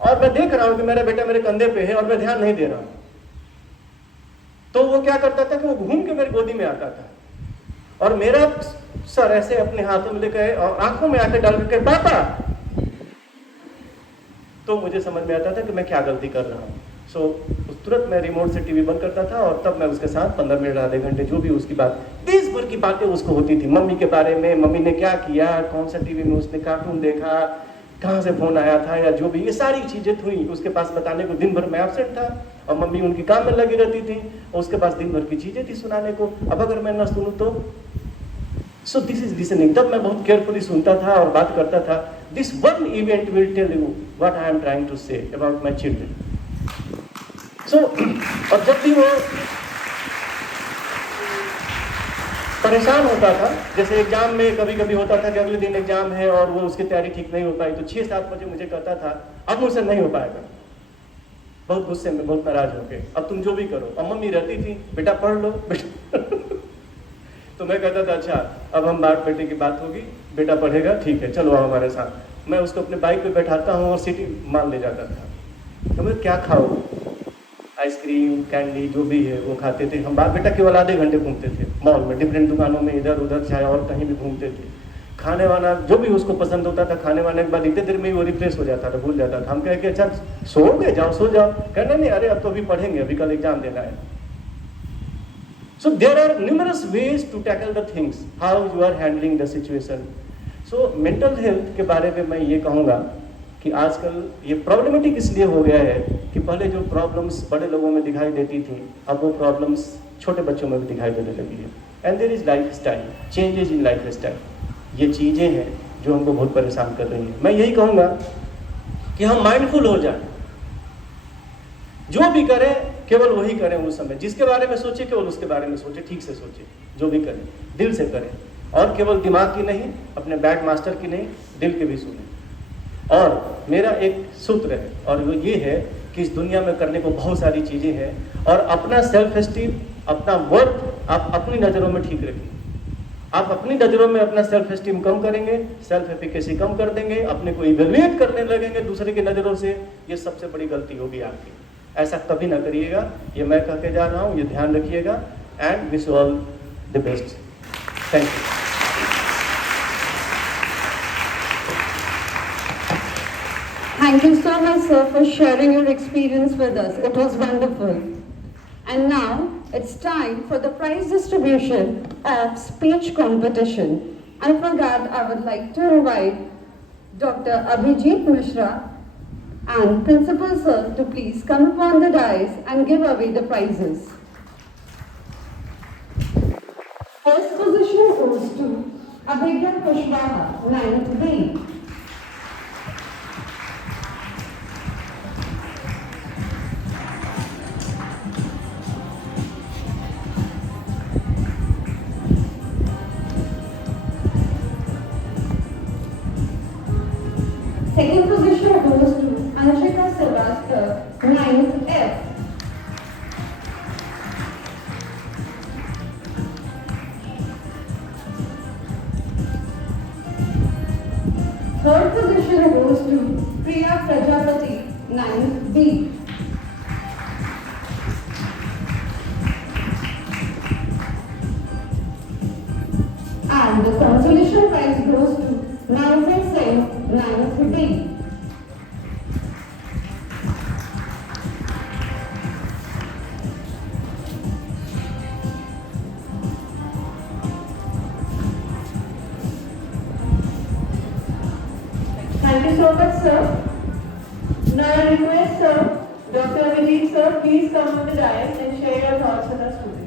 और मैं देख रहा हूं कि मेरा बेटा मेरे कंधे पे है और मैं ध्यान नहीं दे रहा हूं। तो वो क्या करता था कि वो घूम के मेरी गोदी में आता था, और मेरा सर ऐसे अपने हाथों में लेकर और आंखों में आकर डाल के पापा, तो मुझे समझ में आता था कि मैं क्या गलती कर रहा हूँ। सो तुरंत मैं रिमोट से टीवी बंद करता था, और तब मैं उसके साथ 15 मिनट आधे घंटे जो भी उसकी बात, देश भर की बातें उसको होती थी, मम्मी के बारे में, मम्मी ने क्या किया, कौन सा टीवी में उसने कार्टून देखा, कहाँ से फोन आया था, या जो भी ये सारी चीजें हुई उसके पास बताने को। दिन भर मैं एब्सेंट था और मम्मी उनके काम में लगी रहती थी, और उसके पास दिन भर की चीजें थी सुनाने को। अब अगर मैं न सुनूं तो, सो दिस इज लिसनिंग। तब मैं बहुत केयरफुली सुनता था और बात करता था। This one event will tell you what I am trying to say about my children. So और जब भी वो परेशान होता था, जैसे एग्जाम में कभी कभी होता था कि अगले दिन एग्जाम है और वो उसकी तैयारी ठीक नहीं हो पाई, तो 6-7 बजे मुझे कहता था अब मुझसे नहीं हो पाएगा, बहुत गुस्से में, बहुत नाराज होके, अब तुम जो भी करो। और मम्मी रहती थी, बेटा पढ़ लो बेटा तो मैं कहता था अच्छा अब हम बात बेटे की बात होगी, बेटा पढ़ेगा, ठीक है चलो आओ हमारे साथ। मैं उसको अपने बाइक पे बैठाता हूँ और सिटी मान ले जाता था। तो मैं क्या खाओ, आइसक्रीम कैंडी जो भी है वो खाते थे। हम बाप बेटा केवल आधे घंटे घूमते थे मॉल में, डिफरेंट दुकानों में, इधर उधर चाहे और कहीं भी घूमते थे। खाने वाना जो भी उसको पसंद होता था, खाने वाने के बाद इतने देर में ही वो रिफ्रेश हो जाता था, भूल जाता था। हम कहे कि अच्छा सोओगे, जाओ सो जाओ। कहना नहीं, अरे अब तो अभी पढ़ेंगे, अभी कल एग्जाम देना है। So there are numerous ways to tackle the things, how you are handling the situation. So mental health के बारे में मैं ये कहूँगा कि आजकल ये प्रॉब्लमेटिक इसलिए हो गया है कि पहले जो प्रॉब्लम्स बड़े लोगों में दिखाई देती थी, अब वो प्रॉब्लम्स छोटे बच्चों में भी दिखाई देने लगी है। And there is life style changes in life style, ये चीज़ें हैं जो हमको बहुत परेशान कर रही हैं। मैं यही कहूँगा कि हम माइंडफुल हो जाएं, जो भी करें केवल वही करें उस समय, जिसके बारे में सोचे केवल उसके बारे में सोचे, ठीक से सोचे, जो भी करें दिल से करें, और केवल दिमाग की नहीं, अपने बैड मास्टर की नहीं, दिल की भी सुने। और मेरा एक सूत्र है और वो ये है कि इस दुनिया में करने को बहुत सारी चीज़ें हैं, और अपना सेल्फ एस्टीम, अपना वर्थ आप अपनी नज़रों में ठीक रखिए। आप अपनी नज़रों में अपना सेल्फ एस्टीम कम करेंगे, सेल्फ एफिकेसी कम कर देंगे, अपने को इवेल्युएट करने लगेंगे दूसरे की नज़रों से, ये सबसे बड़ी गलती होगी आपकी। ऐसा कभी ना करिएगा, ये मैं कह के जा रहा हूँ, ये ध्यान रखिएगा। And wish all the best. Thank you. Thank you so much, sir, for sharing your experience with us. It was wonderful. And now it's time for the prize distribution of speech competition. And for that, I would like to invite Dr. Abhijit Mishra and Principal Sir to please come upon the dais and give away the prizes. First position goes to Abhigya Kushwaha, 9th B. Second position goes to Anshika Srivastava, 9th F. Third position goes to Priya Prajapati, 9th B. And the consolation prize goes to Nancy Singh, 9th B. Thank you so much, sir. Now I request sir, Dr. Abhijit sir, please come on the dais and share your thoughts with our students.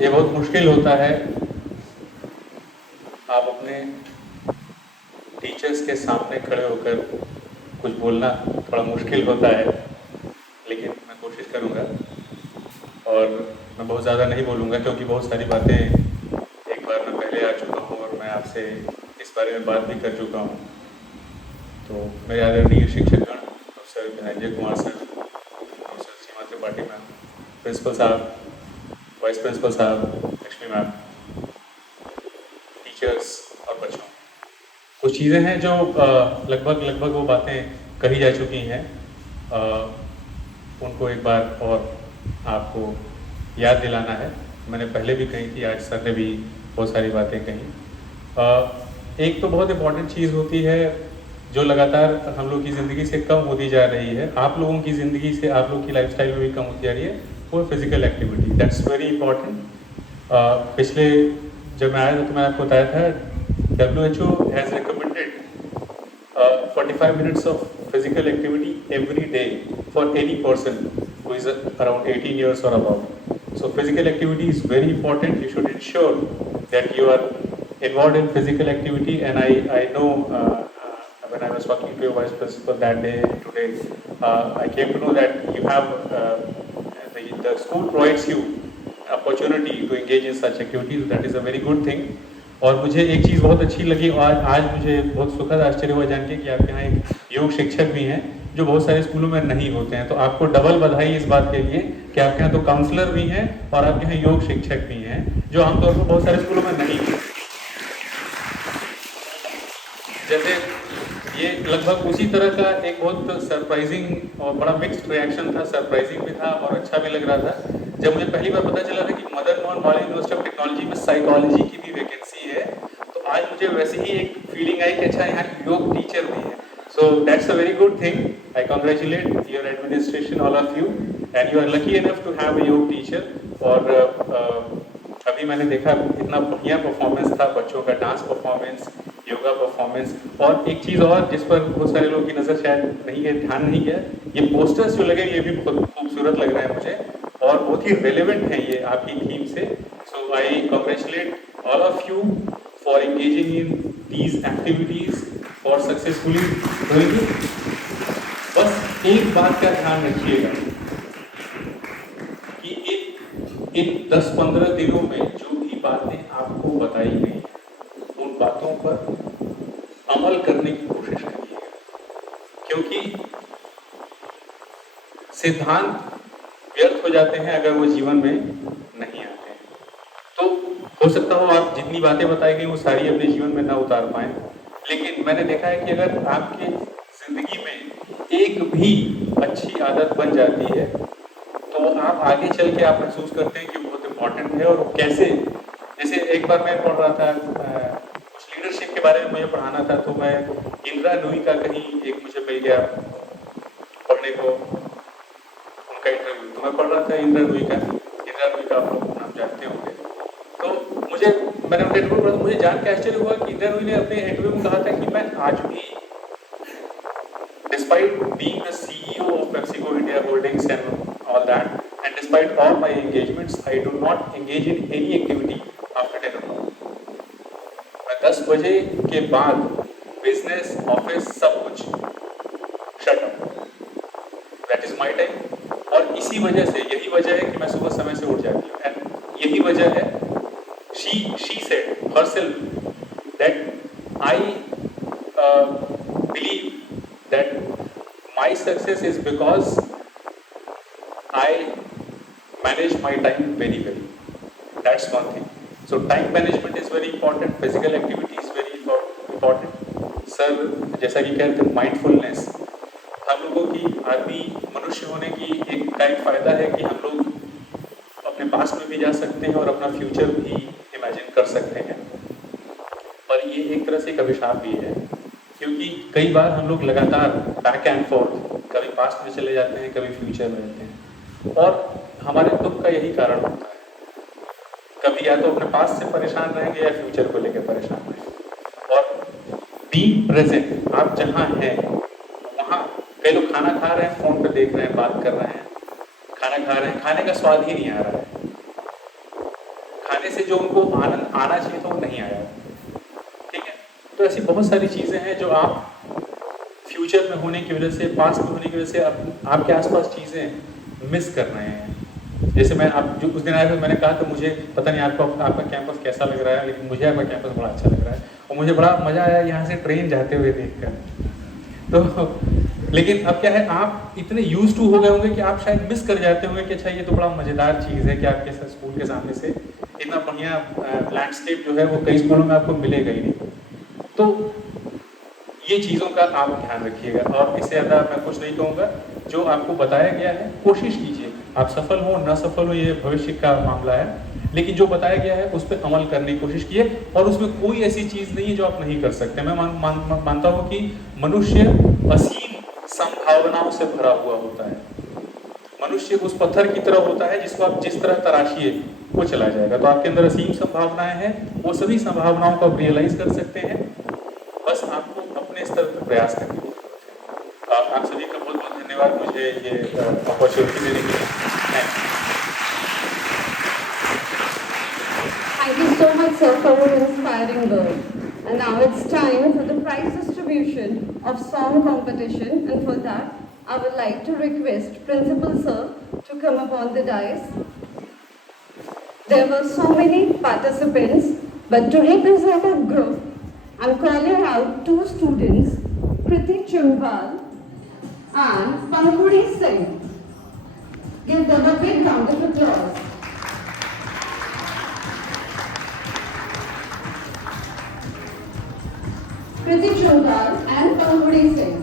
ये बहुत मुश्किल होता है, आप अपने teachers के सामने खड़े होकर कुछ बोलना थोड़ा मुश्किल होता है, लेकिन मैं कोशिश करूँगा। और मैं बहुत ज़्यादा नहीं बोलूँगा क्योंकि बहुत सारी बातें एक बार मैं पहले आ चुका हूँ और मैं आपसे इस बारे में बात भी कर चुका हूँ। तो मेरे आदरणीय शिक्षकगण, professor Dhananjay Kumar sir, professor Seema Tripathi ma'am, principal साहब, वाइस प्रिंसिपल साहब, लक्ष्मी मैम, टीचर्स और बच्चों, कुछ चीज़ें हैं जो लगभग वो बातें कही जा चुकी हैं, उनको एक बार और आपको याद दिलाना है। मैंने पहले भी कही थी, आज सर ने भी बहुत सारी बातें कही। एक तो बहुत इम्पॉर्टेंट चीज़ होती है जो लगातार हम लोग की ज़िंदगी से कम होती जा रही है, आप लोगों की ज़िंदगी से, आप लोग की लाइफस्टाइल में भी कम होती जा रही है, वो physical activity. That's very important. पिछले जब मैं आया था तो मैंने आपको बताया था WHO has recommended 45 minutes of physical activity every day for any person who is around 18 years or above. So physical activity is very important. You should ensure that you are involved in physical activity. And I know when I was talking to your vice principal that day today, I came to know that you have the school provides you opportunity to engage in such activities. That is a very good thing. और मुझे एक चीज़ बहुत अच्छी लगी और आज मुझे बहुत सुखद आश्चर्य हुआ जान के कि आपके यहाँ एक योग शिक्षक भी हैं जो बहुत सारे स्कूलों में नहीं होते हैं। तो आपको डबल बधाई इस बात के लिए कि आपके यहाँ तो काउंसलर भी हैं और आपके यहाँ योग शिक्षक भी हैं, जो आमतौर पर बहुत सारे स्कूलों में नहीं होते। जैसे ये लगभग उसी तरह का एक बहुत सरप्राइजिंग और बड़ा मिक्स्ड रिएक्शन था, सरप्राइजिंग भी था और अच्छा भी लग रहा था जब मुझे पहली बार पता चला था कि Madan Mohan Malviya university of technology में साइकोलॉजी की भी वैकेंसी है। तो आज मुझे वैसे ही एक फीलिंग आई कि अच्छा यहाँ योग टीचर भी है। So that's a very good thing. I congratulate your administration, all of you, and you are lucky enough to have a yoga teacher. और अभी मैंने देखा इतना बढ़िया परफॉर्मेंस था बच्चों का, डांस परफॉर्मेंस, योगा परफॉर्मेंस। और एक चीज़ और जिस पर बहुत सारे लोगों की नज़र शायद नहीं है, ध्यान नहीं गया, ये पोस्टर्स जो लगे ये भी बहुत खूबसूरत लग रहे हैं मुझे और बहुत ही रेलेवेंट हैं ये आपकी थीम से। So I congratulate all of you for engaging in these activities for successfully doing it। बस एक बात का ध्यान रखिएगा कि इन 10-15 दिनों में जो भी बातें आपको बताई गई उन बातों पर अमल करने की कोशिश करिएगा, क्योंकि सिद्धांत व्यर्थ हो जाते हैं अगर वो जीवन में नहीं आते हैं। तो हो सकता हो आप जितनी बातें बताई गई वो सारी अपने जीवन में ना उतार पाए, लेकिन मैंने देखा है कि अगर आपके जिंदगी में एक भी अच्छी आदत बन जाती है तो आप आगे चल के आप महसूस करते हैं कि बहुत इम्पोर्टेंट है। और कैसे, जैसे एक बार मैं पढ़ रहा था कुछ लीडरशिप के बारे में मुझे पढ़ाना था, तो मैं इंदिरा नूई का कहीं एक मुझे मिल गया पढ़ने को उनका इंटरव्यू, तो मैं पढ़ रहा था इंदिरा नूई का आप लोग नाम जानते होंगे। तो मैंने उनका इंटरव्यू पढ़ा तो मुझे जान के आश्चर्य हुआ कि इंदिरा नूई ने अपने इंटरव्यू में कहा था कि मैं आज भी despite being the CEO of PepsiCo India Holdings and all that, and despite all my engagements, I do not engage in any activity after 10 o'clock. मैं 10 बजे के बाद बिजनेस, ऑफिस सब कुछ shut down, that is my time. और इसी वजह से, यही वजह है कि मैं सुबह समय से उठ जाती हूँ, एंड यही वजह है, she said herself that I believe that my success is because I manage my time very well. That's one thing. So time management is very important. Physical activity is very important. Sir जैसा कि कहते हैं mindfulness, हम लोगों की आदमी मनुष्य होने की एक फायदा है कि हम लोग अपने पास्ट में भी जा सकते हैं और अपना फ्यूचर भी इमेजिन कर सकते हैं। पर ये एक तरह से एक अभिशाप भी है, क्योंकि कई बार हम लोग लगातार बैक एंड फोर्थ, कभी पास्ट में चले जाते हैं, कभी फ्यूचर में रहते हैं, और हमारे दुख का यही कारण होता है। कभी या तो अपने पास्ट से परेशान रहेंगे या फ्यूचर को लेकर परेशान रहेंगे। और बीइंग प्रेजेंट, आप जहाँ हैं वहाँ, कई लोग खाना खा रहे हैं, फोन पे देख रहे हैं, बात कर रहे हैं, खाना खा रहे हैं, खाने का स्वाद ही नहीं आ रहा है, खाने से जो उनको आनंद आना चाहिए था वो नहीं आया। तो ऐसी बहुत सारी चीज़ें हैं जो आप फ्यूचर में होने की वजह से, पास्ट में होने की वजह से आपके आसपास चीज़ें मिस कर रहे हैं। जैसे मैं आप जो उस दिन आया था, मैंने कहा था मुझे पता नहीं आपका कैंपस कैसा लग रहा है, लेकिन मुझे आपका कैंपस बड़ा अच्छा लग रहा है और मुझे बड़ा मज़ा आया यहाँ से ट्रेन जाते हुए देखकर। तो लेकिन अब क्या है, आप इतने यूज टू हो गए होंगे कि आप शायद मिस कर जाते होंगे कि अच्छा ये तो बड़ा मज़ेदार चीज़ है कि आपके स्कूल के सामने से इतना बढ़िया लैंडस्केप जो है वो कई स्कूलों में आपको मिलेगा ही नहीं। तो ये चीज़ों का आप ध्यान रखिएगा, और इससे ज़्यादा मैं कुछ नहीं कहूँगा। जो आपको बताया गया है कोशिश कीजिए, आप सफल हो न सफल हो ये भविष्य का मामला है, लेकिन जो बताया गया है उस पर अमल करने की कोशिश कीजिए। और उसमें कोई ऐसी चीज़ नहीं है जो आप नहीं कर सकते। मैं मानता हूँ कि मनुष्य असीम संभावनाओं से भरा हुआ होता है। मनुष्य उस पत्थर की तरह होता है जिसको आप जिस तरह तराशिए वो चला जाएगा। तो आपके अंदर असीम संभावनाएं हैं, वो सभी संभावनाओं को आप रियलाइज कर सकते हैं, बस आपको अपने स्तर पर प्रयास करने की जरूरत है। आप सभी का बहुत बहुत धन्यवाद मुझे ये अपॉर्चुनिटी देने के लिए। Thank you so much, sir, for your inspiring words. And now it's time for the prize distribution of song competition, and for that, I would like to request Principal Sir to come upon the dais. There were so many participants, but to represent a group, I'm calling out two students, Kriti Chumbal and Pankudi Singh. Give them a big round of applause. Kriti Chodar and Pankudi Singh.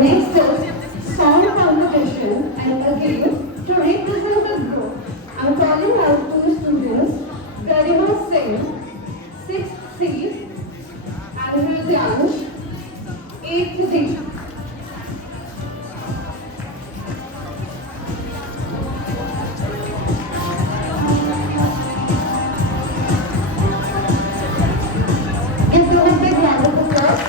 Next is song competition, and again to represent the group, I'm calling out two students, Garima Singh, 6th C, and Hrudyansh, 8th D. Give them a big round of applause.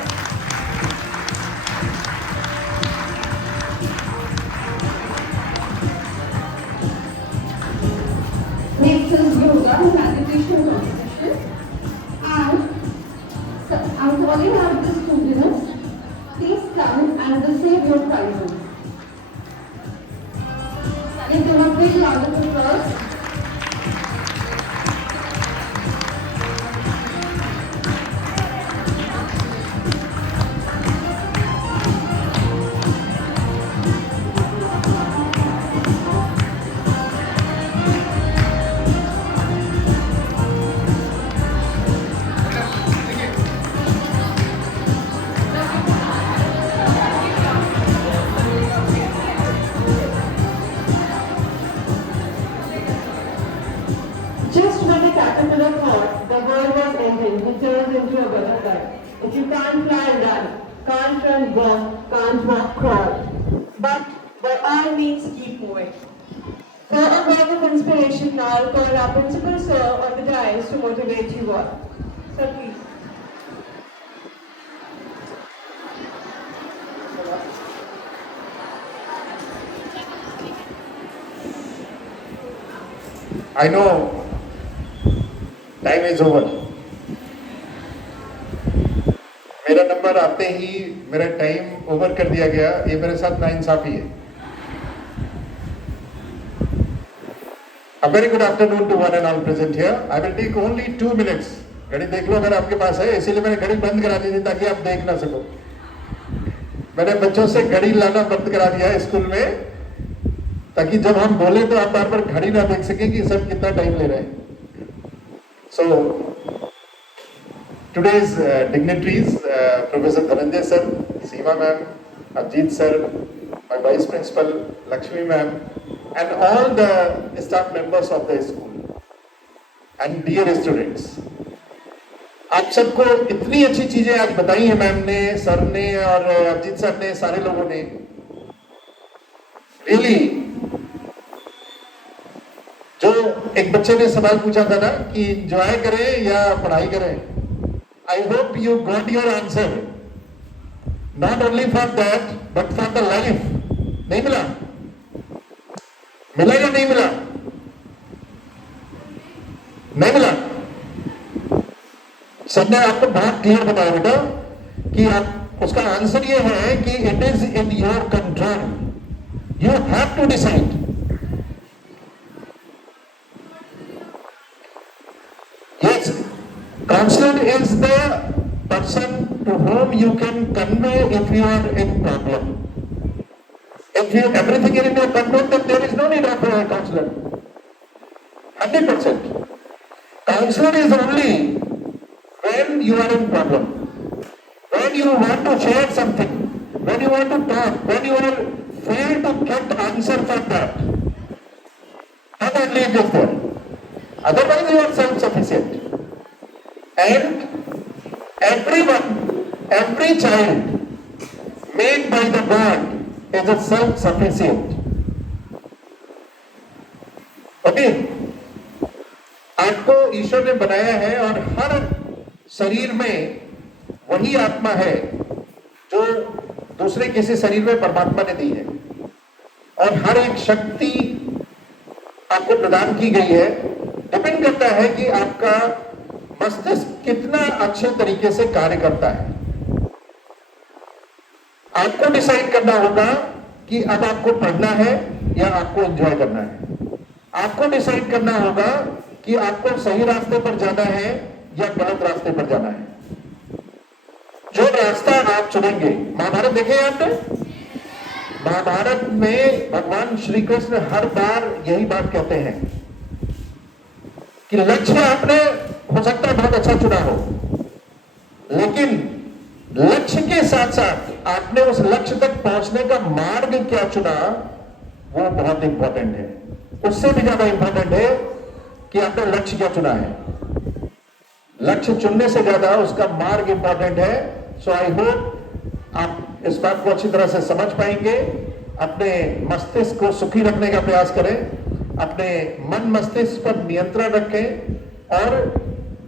Next is yoga and meditation competition. And I'm calling out the students. Please come and receive your prizes. Give them a big round of applause. Just when a caterpillar thought the world was ending, he turns into a butterfly. If you can't fly, run. Can't run, walk. Can't walk, crawl. But by all means, keep moving. For a word of inspiration now, I'll call our principal sir on the dais to motivate you all. Sir, please. I know time is over. मेरा number आते ही मेरा time over कर दिया गया, ये मेरे साथ नाइंसाफी है. A very good afternoon to one and all present here. I will take only 2 minutes. घड़ी देख लो अगर आपके पास है, इसीलिए मैंने घड़ी बंद करा दी थी ताकि आप देख ना सको. मैंने बच्चों से घड़ी लाना बंद करा दिया है स्कूल में, ताकि जब हम बोले तो आप बार बार घड़ी ना देख सकें कि सब कितना टाइम ले रहे हैं. So today's dignitaries, Professor Dhananjay sir, Seema ma'am, Ajit sir, my vice principal Lakshmi ma'am, and all the staff members of the school and dear students. आप सबको इतनी अच्छी चीजें आज बताई हैं मैम ने, सर ने और अजीत सर ने, सारे लोगों ने. रियली जो एक बच्चे ने सवाल पूछा था ना कि एंजॉय करें या पढ़ाई करें, I hope you got your answer. Not only for that but for the life. नहीं मिला? मिला या नहीं मिला? नहीं मिला? सर ने आपको बहुत क्लियर बताया बेटा कि आप उसका आंसर ये है कि it is in your control. You have to decide. Yes, counselor is the person to whom you can convey if you are in problem. If you everything is in your control, then there is no need of a counselor. 100%. Counselor is only when you are in problem, when you want to share something, when you want to talk, when you are fail to get answer for that. That only it is there. Otherwise, you are self-sufficient. And everyone, every child made by the God is a self-sufficient. Okay? आपको ईश्वर ने बनाया है और हर शरीर में वही आत्मा है जो दूसरे किसी शरीर में परमात्मा ने दी है. और हर एक शक्ति आपको प्रदान की गई है। डिपेंड करता है कि आपका मस्तिष्क कितना अच्छे तरीके से कार्य करता है। आपको डिसाइड करना होगा कि अब आपको पढ़ना है या आपको एंजॉय करना है। आपको डिसाइड करना होगा कि आपको सही रास्ते पर जाना है या गलत रास्ते पर जाना है। जो रास्ता आप चुनेंगे, महाभारत देखे आपने? महाभारत में भगवान श्री कृष्ण हर बार यही बात कहते हैं कि लक्ष्य आपने हो सकता है बहुत अच्छा चुना हो, लेकिन लक्ष्य के साथ साथ आपने उस लक्ष्य तक पहुंचने का मार्ग क्या चुना, वो बहुत इंपॉर्टेंट है। उससे भी ज्यादा इंपॉर्टेंट है कि आपने लक्ष्य क्या चुना है। लक्ष्य चुनने से ज्यादा उसका मार्ग इंपॉर्टेंट है। सो आई होप आप इस बात को अच्छी तरह से समझ पाएंगे। अपने मस्तिष्क को सुखी रखने का प्रयास करें, अपने मन मस्तिष्क पर नियंत्रण रखें और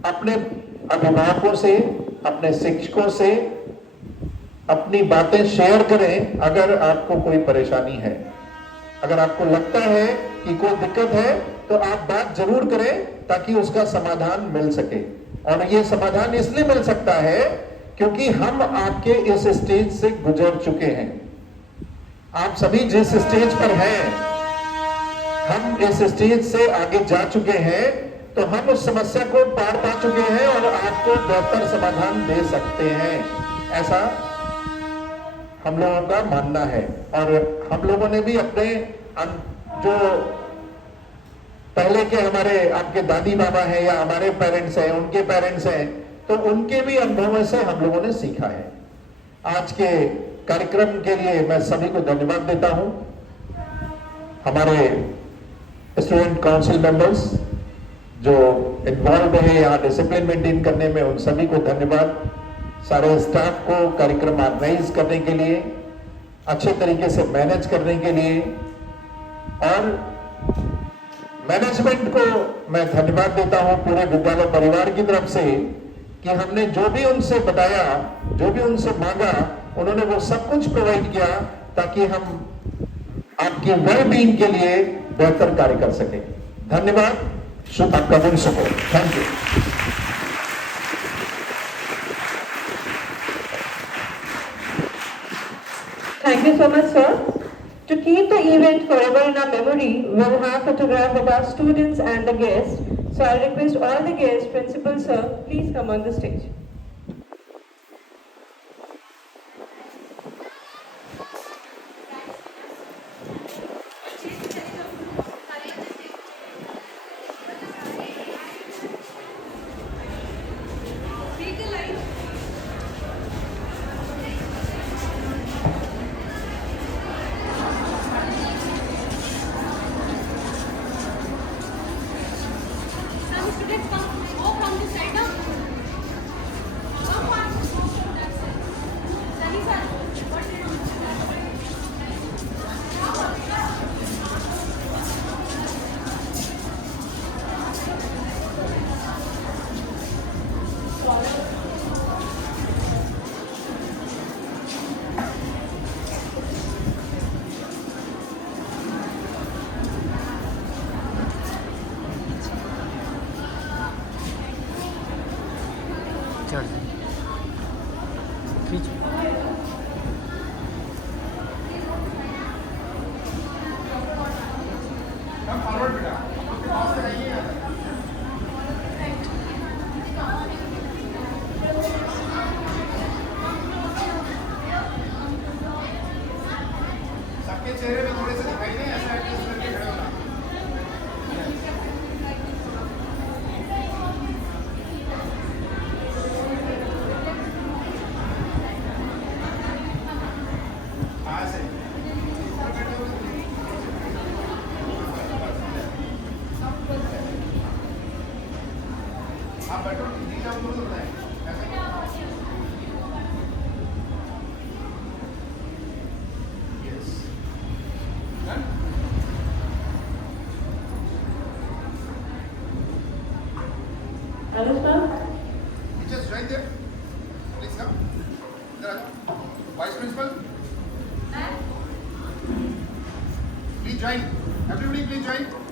अपने अभिभावकों से, अपने शिक्षकों से अपनी बातें शेयर करें। अगर आपको कोई परेशानी है, अगर आपको लगता है कि कोई दिक्कत है, तो आप बात जरूर करें ताकि उसका समाधान मिल सके। और ये समाधान इसलिए मिल सकता है क्योंकि हम आपके इस स्टेज से गुजर चुके हैं। आप सभी जिस स्टेज पर हैं, हम इस स्टेज से आगे जा चुके हैं, तो हम उस समस्या को पार पा चुके हैं और आपको बेहतर समाधान दे सकते हैं, ऐसा हम लोगों का मानना है। और हम लोगों ने भी अपने जो पहले के हमारे आपके दादी बाबा हैं या हमारे पेरेंट्स हैं, उनके पेरेंट्स हैं, तो उनके भी अनुभवों से हम लोगों ने सीखा है। आज के कार्यक्रम के लिए मैं सभी को धन्यवाद देता हूं। हमारे स्टूडेंट काउंसिल मेंबर्स जो इन्वॉल्व है यहाँ डिसिप्लिन मेंटेन करने में, उन सभी को धन्यवाद। सारे स्टाफ को कार्यक्रम ऑर्गेनाइज करने के लिए, अच्छे तरीके से मैनेज करने के लिए, और मैनेजमेंट को मैं धन्यवाद देता हूं पूरे विद्यालय परिवार की तरफ से कि हमने जो भी उनसे बताया, जो भी उनसे मांगा, उन्होंने वो सब कुछ प्रोवाइड किया ताकि हम आपकी वेलबींग के लिए बेहतर कार्य कर सके। धन्यवाद। शुभ आपका दिन शुभ हो। Thank you. Thank you so much, sir. To keep the event forever in our memory, we'll have photograph with our students and the guests. So I request all the guests, principal sir, please come on the stage. Just right there. Please come. Vice Principal. join. Everybody please join.